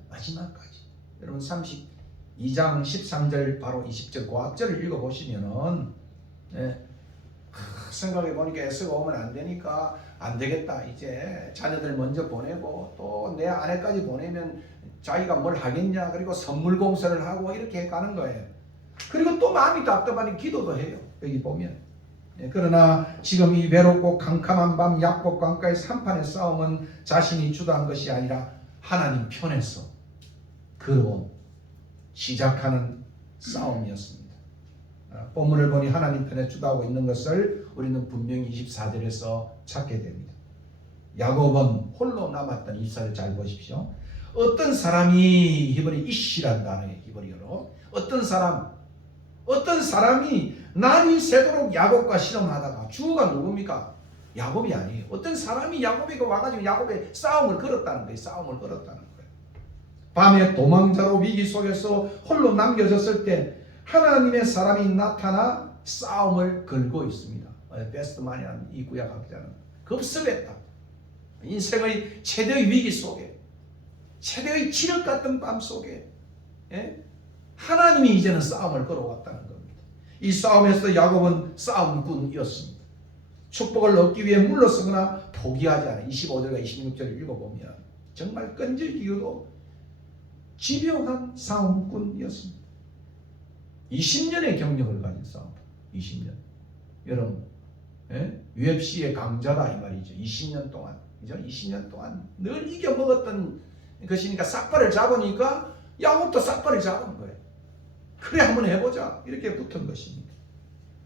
여러분 32장 13절 바로 20절 고학절을 읽어보시면은 생각해 보니까 에스가 오면 안 되니까 안 되겠다. 이제 자녀들 먼저 보내고 또 내 아내까지 보내면 자기가 뭘 하겠냐. 그리고 선물 공세를 하고 이렇게 가는 거예요. 그리고 또 마음이 답답하니 기도도 해요. 여기 보면. 그러나 지금 이 외롭고 캄캄한 밤 약복 강가의 한판의 싸움은 자신이 주도한 것이 아니라 하나님 편에서 걸어온 시작하는 싸움이었습니다. 본문을 보니 하나님 편에 주도하고 있는 것을 우리는 분명히 24절에서 찾게 됩니다. 야곱은 홀로 남았던 이사를 잘 보십시오. 어떤 사람이 히브리 이시란 단어의 히브리어로 어떤 사람이 날이 새도록 야곱과 실험하다가 주어가 누굽니까? 야곱이 아니에요. 어떤 사람이 야곱에게 와가지고 야곱의 싸움을 걸었다는 거예요. 밤에 도망자로 위기 속에서 홀로 남겨졌을 때 하나님의 사람이 나타나 싸움을 걸고 있습니다. 베스트만이라는 이 구약학자는 급습했다. 인생의 최대의 위기 속에 최대의 지력 같은 밤 속에 하나님이 이제는 싸움을 걸어왔다는 겁니다. 이 싸움에서 야곱은 싸움꾼이었습니다. 축복을 얻기 위해 물러서거나 포기하지 않아. 25절과 26절을 읽어보면 정말 끈질기고도 집요한 싸움꾼이었습니다. 20년의 경력을 가진 싸움. 20년. 여러분 UFC의 강자다 이 말이죠. 20년 동안. 그죠? 20년 동안 늘 이겨먹었던 것이니까 싹발을 잡으니까 야곱도 싹발을 잡은 거예요. 그래 한번 해보자 이렇게 붙은 것입니다.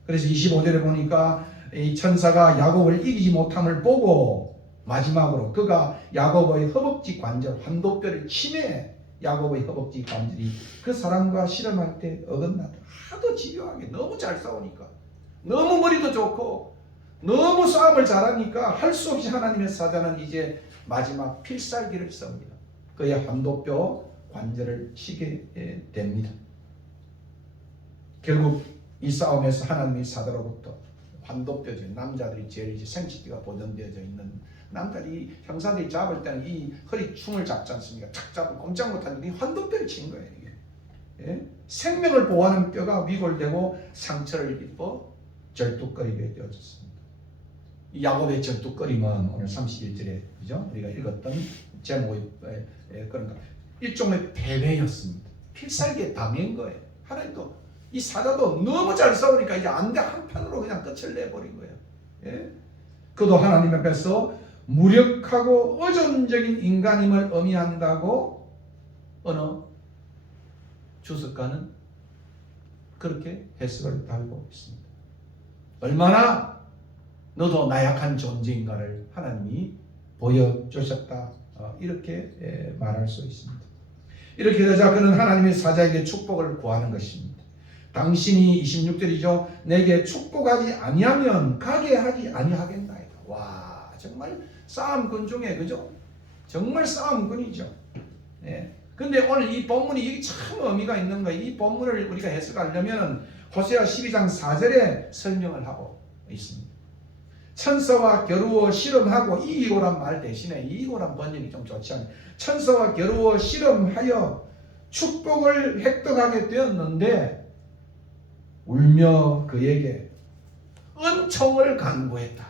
그래서 25절에 보니까 이 천사가 야곱을 이기지 못함을 보고 마지막으로 그가 야곱의 허벅지 관절 환도뼈를 치매 야곱의 허벅지 관절이 그 사람과 실험할 때 어긋나다. 하도 집요하게 너무 잘 싸우니까 너무 머리도 좋고 너무 싸움을 잘하니까 할 수 없이 하나님의 사자는 이제 마지막 필살기를 씁니다. 그의 환도뼈 관절을 치게 됩니다. 결국 이 싸움에서 하나님의 사자로부터 환도뼈죠. 남자들이 제일 이제 생식기가 보존되어져 있는 남자들이 형사들이 잡을 때는 이 허리춤을 잡지 않습니까? 착 잡고 꼼짝 못하는데 이 환도뼈를 친 거예요. 이게. 생명을 보호하는 뼈가 위골되고 상처를 입어 절뚝거리게 되어졌습니다. 이 야곱의 절뚝거림은 오늘 31절에 그죠? 우리가 읽었던 제목의 그런가 일종의 패배였습니다. 필살기에 당한 거예요. 하나님도 이 사자도 너무 잘 싸우니까 이제 안 돼 한판으로 그냥 끝을 내버린 거예요. 그도 하나님 앞에서 무력하고 의존적인 인간임을 의미한다고 어느 주석가는 그렇게 해석을 달고 있습니다. 얼마나 너도 나약한 존재인가를 하나님이 보여주셨다. 이렇게 말할 수 있습니다. 이렇게 되자 그는 하나님의 사자에게 축복을 구하는 것입니다. 당신이 26절이죠. 내게 축복하지 아니하면 가게 하지 아니하겠나이다. 와 정말 싸움꾼 중에 그죠? 정말 싸움꾼이죠. 예. 근데 오늘 이 본문이 이게 참 의미가 있는 거예요. 이 본문을 우리가 해석하려면 호세아 12장 4절에 설명을 하고 있습니다. 천사와 겨루어 실험하고 이기고란 말 대신에 이기고란 번역이 좀 좋지 않아요. 천사와 겨루어 실험하여 축복을 획득하게 되었는데 울며 그에게 은총을 간구했다.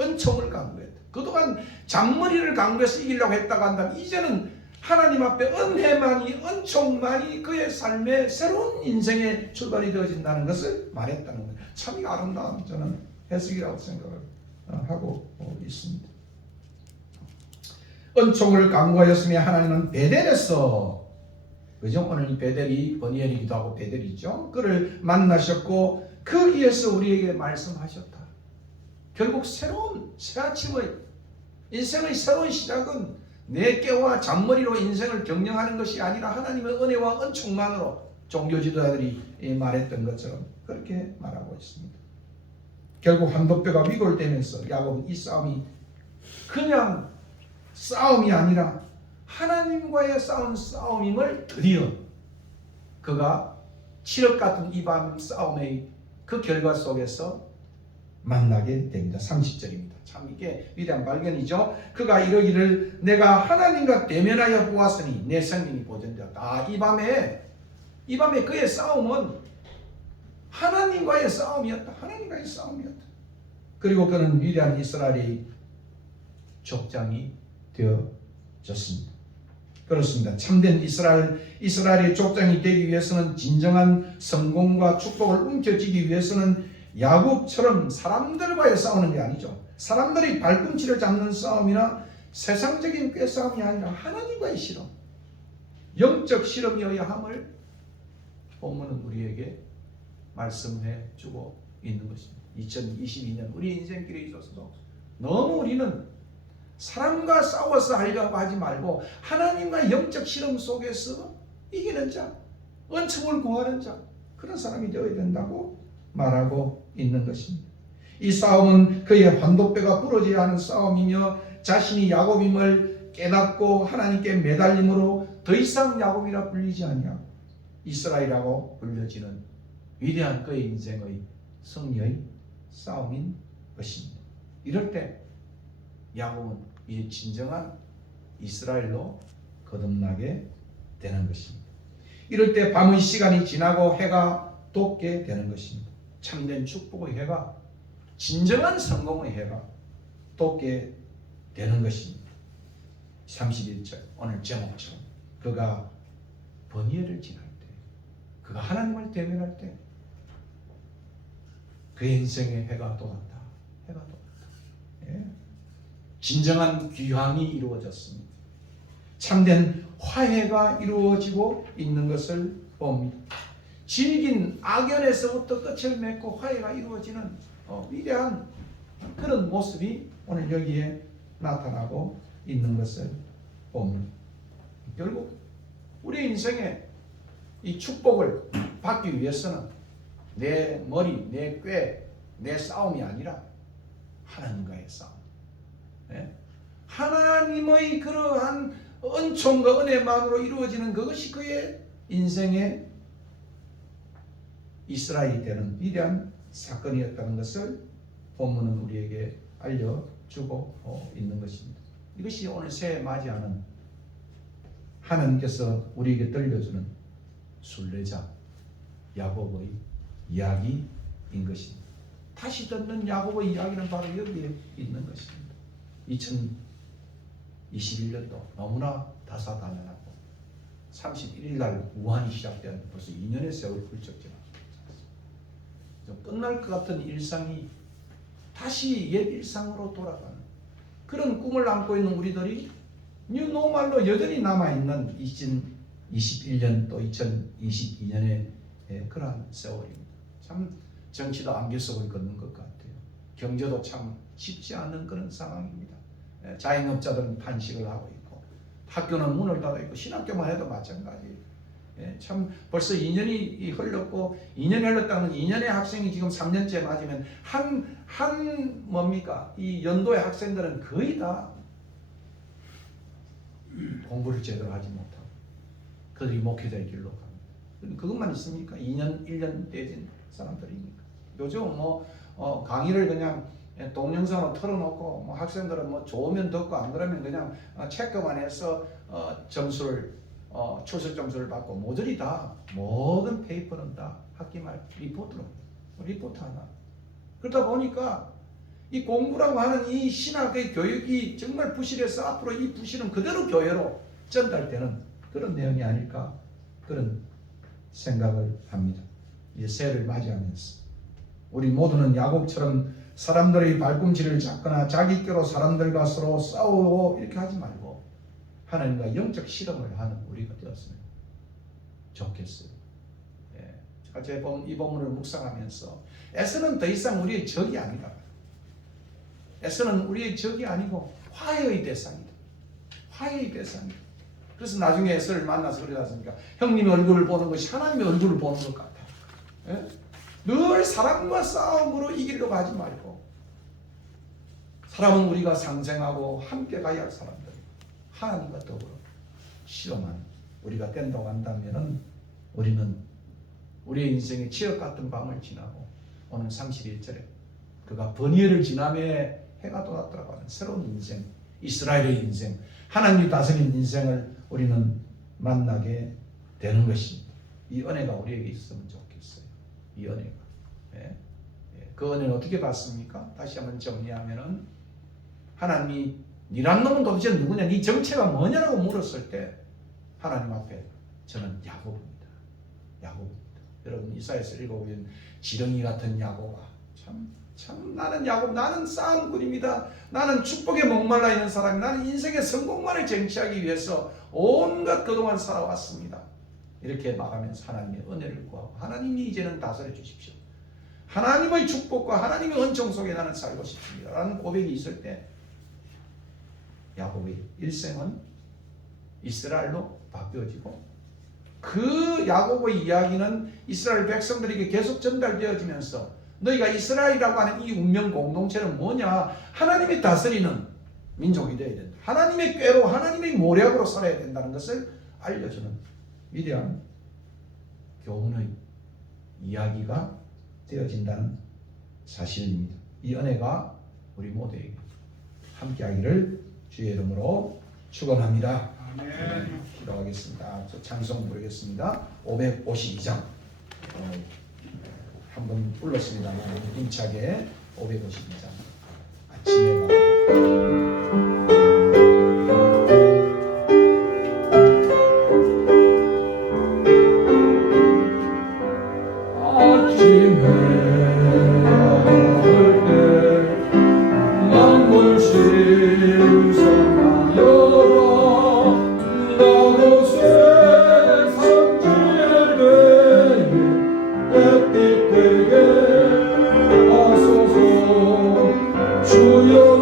은총을 간구했다. 그동안 잔머리를 간구해서 이기려고 했다고 한다면 이제는 하나님 앞에 은혜만이 은총만이 그의 삶의 새로운 인생의 출발이 되어진다는 것을 말했다는 거예요. 참 아름다운 저는 해석이라고 생각을 하고 있습니다. 은총을 간구하였으며 하나님은 베델에서, 그죠? 오늘 이 베델이 버니엘이기도 하고 베델이죠. 그를 만나셨고 거기에서 우리에게 말씀하셨다. 결국 새로운 새 아침의 인생의 새로운 시작은 내 깨와 잔머리로 인생을 경영하는 것이 아니라 하나님의 은혜와 은총만으로 종교 지도자들이 말했던 것처럼 그렇게 말하고 있습니다. 결국 한도뼈가 위골되면서 야곱은 이 싸움이 그냥 싸움이 아니라 하나님과의 싸움임을 드디어 그가 칠흑 같은 이 밤 싸움의 그 결과 속에서 만나게 됩니다. 30절입니다. 참 이게 위대한 발견이죠. 그가 이러기를 내가 하나님과 대면하여 보았으니 내 생명이 보존되었다. 이 밤에 그의 싸움은 하나님과의 싸움이었다. 하나님과의 싸움이었다. 그리고 그는 위대한 이스라엘의 족장이 되어졌습니다. 그렇습니다. 참된 이스라엘의 족장이 되기 위해서는 진정한 성공과 축복을 움켜쥐기 위해서는 야곱처럼 사람들과의 싸우는 게 아니죠. 사람들이 발꿈치를 잡는 싸움이나 세상적인 꾀싸움이 아니라 하나님과의 실험, 영적 실험이어야 함을 본문은 우리에게 말씀해 주고 있는 것입니다. 2022년 우리 인생길에 있어서도 너무 우리는 사람과 싸워서 하려고 하지 말고 하나님과 영적 실험 속에서 이기는 자, 은총을 구하는 자, 그런 사람이 되어야 된다고 말하고 있는 것입니다. 이 싸움은 그의 환도뼈가 부러져야 하는 싸움이며 자신이 야곱임을 깨닫고 하나님께 매달림으로 더 이상 야곱이라 불리지 아니하고 이스라엘이라고 불려지는 위대한 그의 인생의 승리의 싸움인 것입니다. 이럴 때 야곱은 이제 진정한 이스라엘로 거듭나게 되는 것입니다. 이럴 때 밤의 시간이 지나고 해가 돋게 되는 것입니다. 참된 축복의 해가, 진정한 성공의 해가 돋게 되는 것입니다. 31절 오늘 제목처럼 그가 번뇌를 지날 때, 그가 하나님을 대면할 때 그의 인생의 해가 돋았다. 해가 돋았다. 예. 진정한 귀환이 이루어졌습니다. 참된 화해가 이루어지고 있는 것을 봅니다. 질긴 악연에서부터 끝을 맺고 화해가 이루어지는 위대한 그런 모습이 오늘 여기에 나타나고 있는 것을 봅니다. 결국 우리 인생에 이 축복을 받기 위해서는 내 머리, 내 꾀, 내 싸움이 아니라 하나님과의 싸움. 네? 하나님의 그러한 은총과 은혜만으로 이루어지는 그것이 그의 인생의 이스라엘이 되는 위대한 사건이었다는 것을 본문은 우리에게 알려주고 있는 것입니다. 이것이 오늘 새해 맞이하는 하나님께서 우리에게 들려주는 순례자 야곱의 이야기인 것입니다. 다시 듣는 야곱의 이야기는 바로 여기에 있는 것입니다. 2021년도 너무나 다사다난하고 31일 날 우한이 시작된 벌써 2년의 세월이 훌쩍 지났습니다. 끝날 것 같은 일상이 다시 옛 일상으로 돌아가는 그런 꿈을 안고 있는 우리들이 뉴노멀로 여전히 남아있는 2021년 또 2022년의 그러한 세월입니다. 참 정치도 안개 속을 걷는 것 같아요. 경제도 참 쉽지 않은 그런 상황입니다. 자영업자들은 단식을 하고 있고 학교는 문을 닫아 있고 신학교만 해도 마찬가지예요. 참 벌써 2년이 흘렀고 2년이 흘렀다는 2년의 학생이 지금 3년째 맞으면 한 뭡니까? 이 연도의 학생들은 거의 다 공부를 제대로 하지 못하고 그들이 목회자의 길로 갑니다. 그것만 있습니까? 2년, 1년 되진 사람들이니까. 요즘 강의를 그냥 동영상으로 틀어놓고 학생들은 좋으면 듣고 안 그러면 그냥 체크만 해서 점수를 출석 점수를 받고 모조리 다 모든 페이퍼는 다 학기 말 리포트 하나. 그러다 보니까 이 공부라고 하는 이 신학의 교육이 정말 부실해서 앞으로 이 부실은 그대로 교회로 전달되는 그런 내용이 아닐까 그런 생각을 합니다. 이 새해를 맞이하면서 우리 모두는 야곱처럼 사람들의 발꿈치를 잡거나 자기께로 사람들과 서로 싸우고 이렇게 하지 말고 하나님과 영적 실험을 하는 우리가 되었으면 좋겠어요. 제가 이 본문을 묵상하면서 에서는 더 이상 우리의 적이 아니다. 에서는 우리의 적이 아니고 화해의 대상이다. 화해의 대상이다. 그래서 나중에 에서를 만나서 그러지 않습니까? 형님의 얼굴을 보는 것이 하나님의 얼굴을 보는 것 같다. 예? 늘 사랑과 싸움으로 이기려고 하지 말고 사람은 우리가 상생하고 함께 가야 할 사람들 하나님과 더불어 실험한 우리가 된다고 한다면 우리는 우리의 인생의 치욕 같은 밤을 지나고 오늘 31절에 그가 번뇌를 지나매 해가 돋았더라고 하는 새로운 인생, 이스라엘의 인생, 하나님이 다스린 인생을 우리는 만나게 되는 것입니다. 이 은혜가 우리에게 있으면 좋겠어요. 이 은혜가. 그 은혜는 어떻게 받습니까? 다시 한번 정리하면은 하나님이 니란 놈은 도대체 누구냐? 네 정체가 뭐냐라고 물었을 때 하나님 앞에 저는 야곱입니다. 야곱입니다. 여러분 이사야서 읽어보면 지렁이 같은 야곱아 참 나는 야곱, 나는 싸움꾼입니다. 나는 축복에 목말라 있는 사람이 나는 인생의 성공만을 쟁취하기 위해서 온갖 그동안 살아왔습니다. 이렇게 말하면서 하나님의 은혜를 구하고 하나님이 이제는 다스려 주십시오. 하나님의 축복과 하나님의 은총 속에 나는 살고 싶습니다. 라는 고백이 있을 때 야곱의 일생은 이스라엘로 바뀌어지고 그 야곱의 이야기는 이스라엘 백성들에게 계속 전달되어지면서 너희가 이스라엘이라고 하는 이 운명 공동체는 뭐냐? 하나님이 다스리는 민족이 되어야 된다. 하나님의 꾀로 하나님의 모략으로 살아야 된다는 것을 알려주는 위대한 교훈의 이야기가 되어진다는 사실입니다. 이 은혜가 우리 모두에게 함께하기를 주의 이름으로 축원합니다. 아멘. 기도하겠습니다. 찬송 부르겠습니다. 552장 한번 불렀습니다. 힘차게 552장 아침에 주여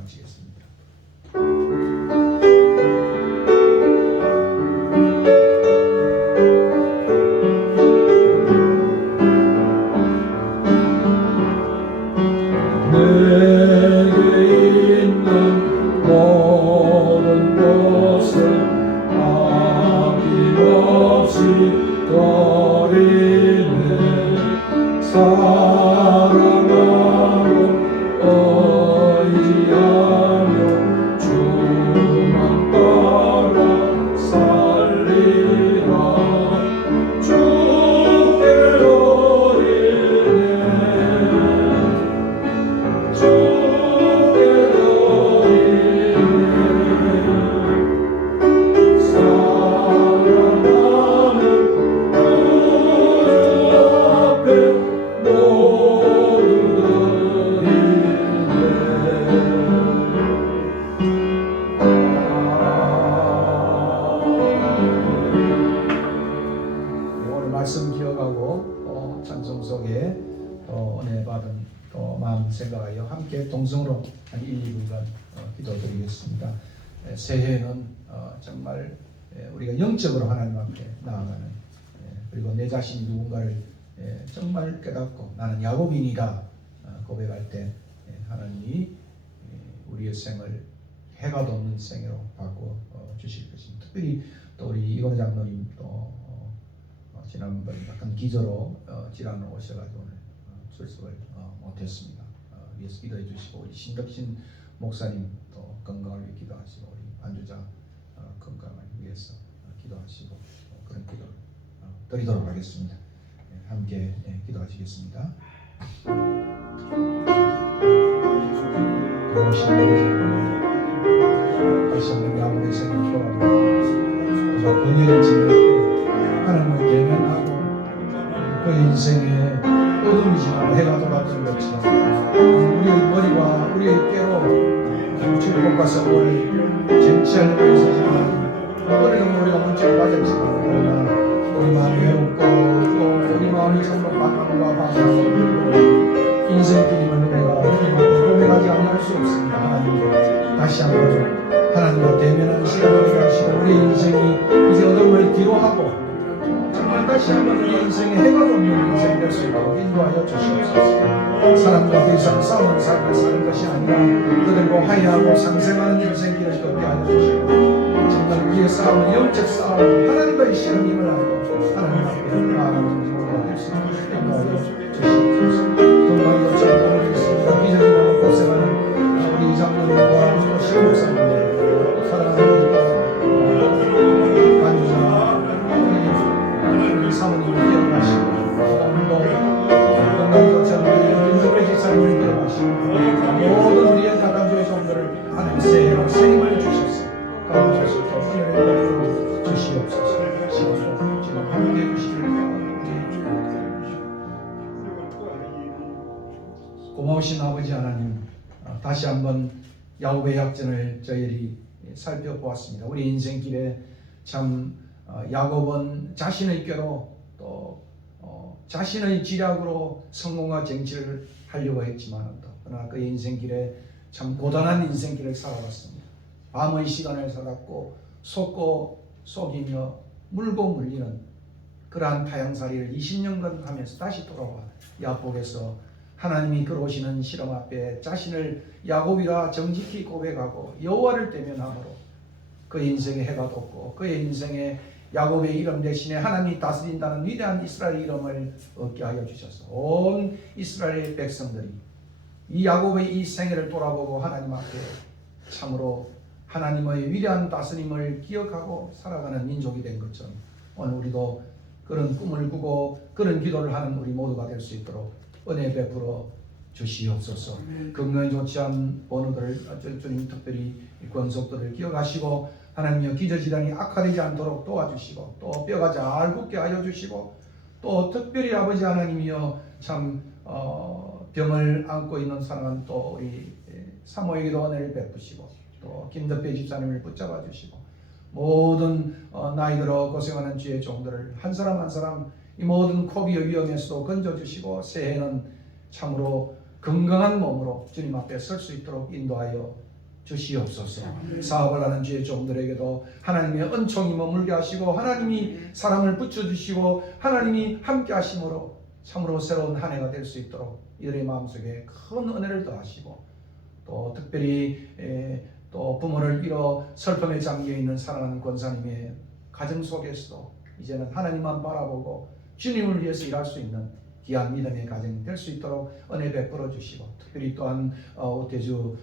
마치겠습니다. 내게 있는 모든 것을 아낌없이 드리네. 사랑하고 의지하며 주만 따라 살리라. 주께 드리네. 주께 드리네. 사랑하는 구주 앞에 모두 네, 오늘 말씀 기억하고 찬송 속에 은혜 받은 마음 생각하여 함께 동성으로 한 1, 2분간 기도드리겠습니다. 새해는 정말 우리가 영적으로 하나님 앞에 나아가는 그리고 내 자신이 누군가를 정말 깨닫고 나는 야곱인이다 고백할 때 하나님이 우리의 생을 해가 돋는 생으로 바꿔 주실 것입니다. 특별히 또 우리 이건우 장로님 또 지난번 약간 기저로 질환을 오셔가지고 오늘 출석을 못했습니다. 위해서 기도해 주시고 우리 신덕신 목사님 또 건강을 위해 기도하시고 우리 안주자 건강을 위해서 기도하시고 그런 기도를 드리도록 하겠습니다. 함께 기도하시겠습니다. 다시 한번 야곱의 생을 돌아보고 번뇌를 지낼 때 하나님을 대면하고 그 인생의 어둠이 지나고 해가 돌아오는 것처럼 우리의 머리와 우리의 뼈로 축복과 선물을 쟁취하는 데 있어서는 어려운 우리가 문제를 맞았지만 그러나 우리 마음이 외롭고 또 우리 마음이 정말 방황과 방황하고 인생길임을 우리가 고백하지 않을 수 없습니다. 하나님 다시 한번 하나님과 대면하는 시간을 가지고 우리 인생이 이제 어둠을 뒤로하고 정말 다시 한번 우리 인생에 해가 돋는 인생 될 수 있도록 인도하여 주시옵소서. 사람과 더 이상 싸우는 삶을 사는 것이 아니라 그들과 화해하고 상생하는 인생길을 걷게 하여 주시고 정말 우리의 싸움은 영적 싸움 하나님과의 씨름임을 알고 하나님 앞에 나아가는 모두가 될 수 있도록 인도하여 주시옵소서. 동방이 요청을 보내겠습니다. 비전이라고 고생하는 우리 장로님과 신목사님들 사랑하는 반주자 우리 사모님을 기억하시고 오늘도 건강히 거창한 김정배 집사님을 기억하시고 모든 우리의 나간교회 종들을 하나님 새해로 생임을 주셔서 감사하시고 은혜를 주시옵소서. 지금 함께 해주시길 고마우신 아버지 하나님 다시 한번 야곱의 약전을 저희들이 살펴보았습니다. 우리 인생길에 참 야곱은 자신의 꾀로 또 자신의 지략으로 성공과 쟁취를 하려고 했지만 그러나 그의 인생길에 참 고단한 인생길을 살아왔습니다. 밤의 시간을 살았고 속고 속이며 물고 물리는 그러한 타향살이를 20년간 하면서 다시 돌아와 야복에서 하나님이 걸어오시는 실험 앞에 자신을 야곱이라 정직히 고백하고 여호와를 대면함으로 그의 인생에 해가 돋고 그의 인생에 야곱의 이름 대신에 하나님이 다스린다는 위대한 이스라엘 이름을 얻게 하여 주셔서 온 이스라엘 백성들이 이 야곱의 이 생애를 돌아보고 하나님 앞에 참으로 하나님의 위대한 다스림을 기억하고 살아가는 민족이 된 것처럼 오늘 우리도 그런 꿈을 꾸고 그런 기도를 하는 우리 모두가 될 수 있도록 은혜 베풀어 주시옵소서. 건강이 좋지 않은 번호들을 주님 특별히 권속들을 기억하시고 하나님여 기저질환이 악화되지 않도록 도와주시고 또 뼈가 잘 굳게 하여 주시고 또 특별히 아버지 하나님이여 참 병을 안고 있는 사랑한 또 우리 사모에게도 은혜를 베푸시고 또 김덕배 집사님을 붙잡아 주시고 모든 나이 들어 고생하는 주의 종들을 한 사람 한 사람 이 모든 코비의 위험에서도 건져주시고 새해는 참으로 건강한 몸으로 주님 앞에 설 수 있도록 인도하여 주시옵소서. 사업을 하는 주의 종들에게도 하나님의 은총이 머물게 하시고 하나님이 사랑을 붙여주시고 하나님이 함께 하심으로 참으로 새로운 한 해가 될 수 있도록 이들의 마음속에 큰 은혜를 더하시고 또 특별히 또 부모를 잃어 슬픔에 잠겨있는 사랑하는 권사님의 가정 속에서도 이제는 하나님만 바라보고 주님을 위해서 일할 수 있는 귀한 믿음의 가정이 될 수 있도록 은혜 베풀어 주시고 특별히 또한 오태주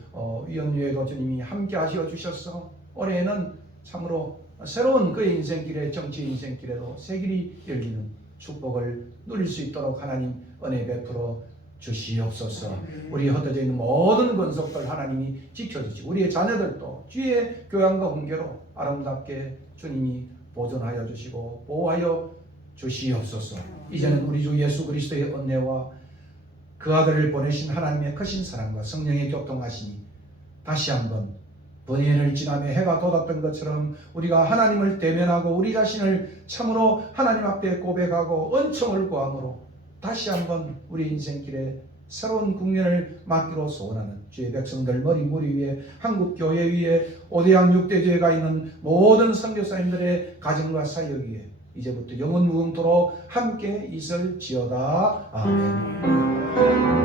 위원회도 주님이 함께 하시어 주셔서 올해에는 참으로 새로운 그의 인생길에 정치 인생길에도 새 길이 열리는 축복을 누릴 수 있도록 하나님 은혜 베풀어 주시옵소서. 우리 흩어져 있는 모든 권속들 하나님이 지켜주시고 우리의 자녀들도 주의 교양과 훈계로 아름답게 주님이 보존하여 주시고 보호하여 주시옵소서. 이제는 우리 주 예수 그리스도의 은혜와 그 아들을 보내신 하나님의 크신 사랑과 성령의 교통하심이 다시 한번 번연을 지나며 해가 돋았던 것처럼 우리가 하나님을 대면하고 우리 자신을 참으로 하나님 앞에 고백하고 은총을 구함으로 다시 한번 우리 인생길에 새로운 국면을 맞기로 소원하는 주의 백성들 머리 위에 한국 교회 위에 오대양 6대교회가 있는 모든 선교사님들의 가정과 사역 위에 이제부터 영원 무궁토록 함께 있을지어다. 아멘.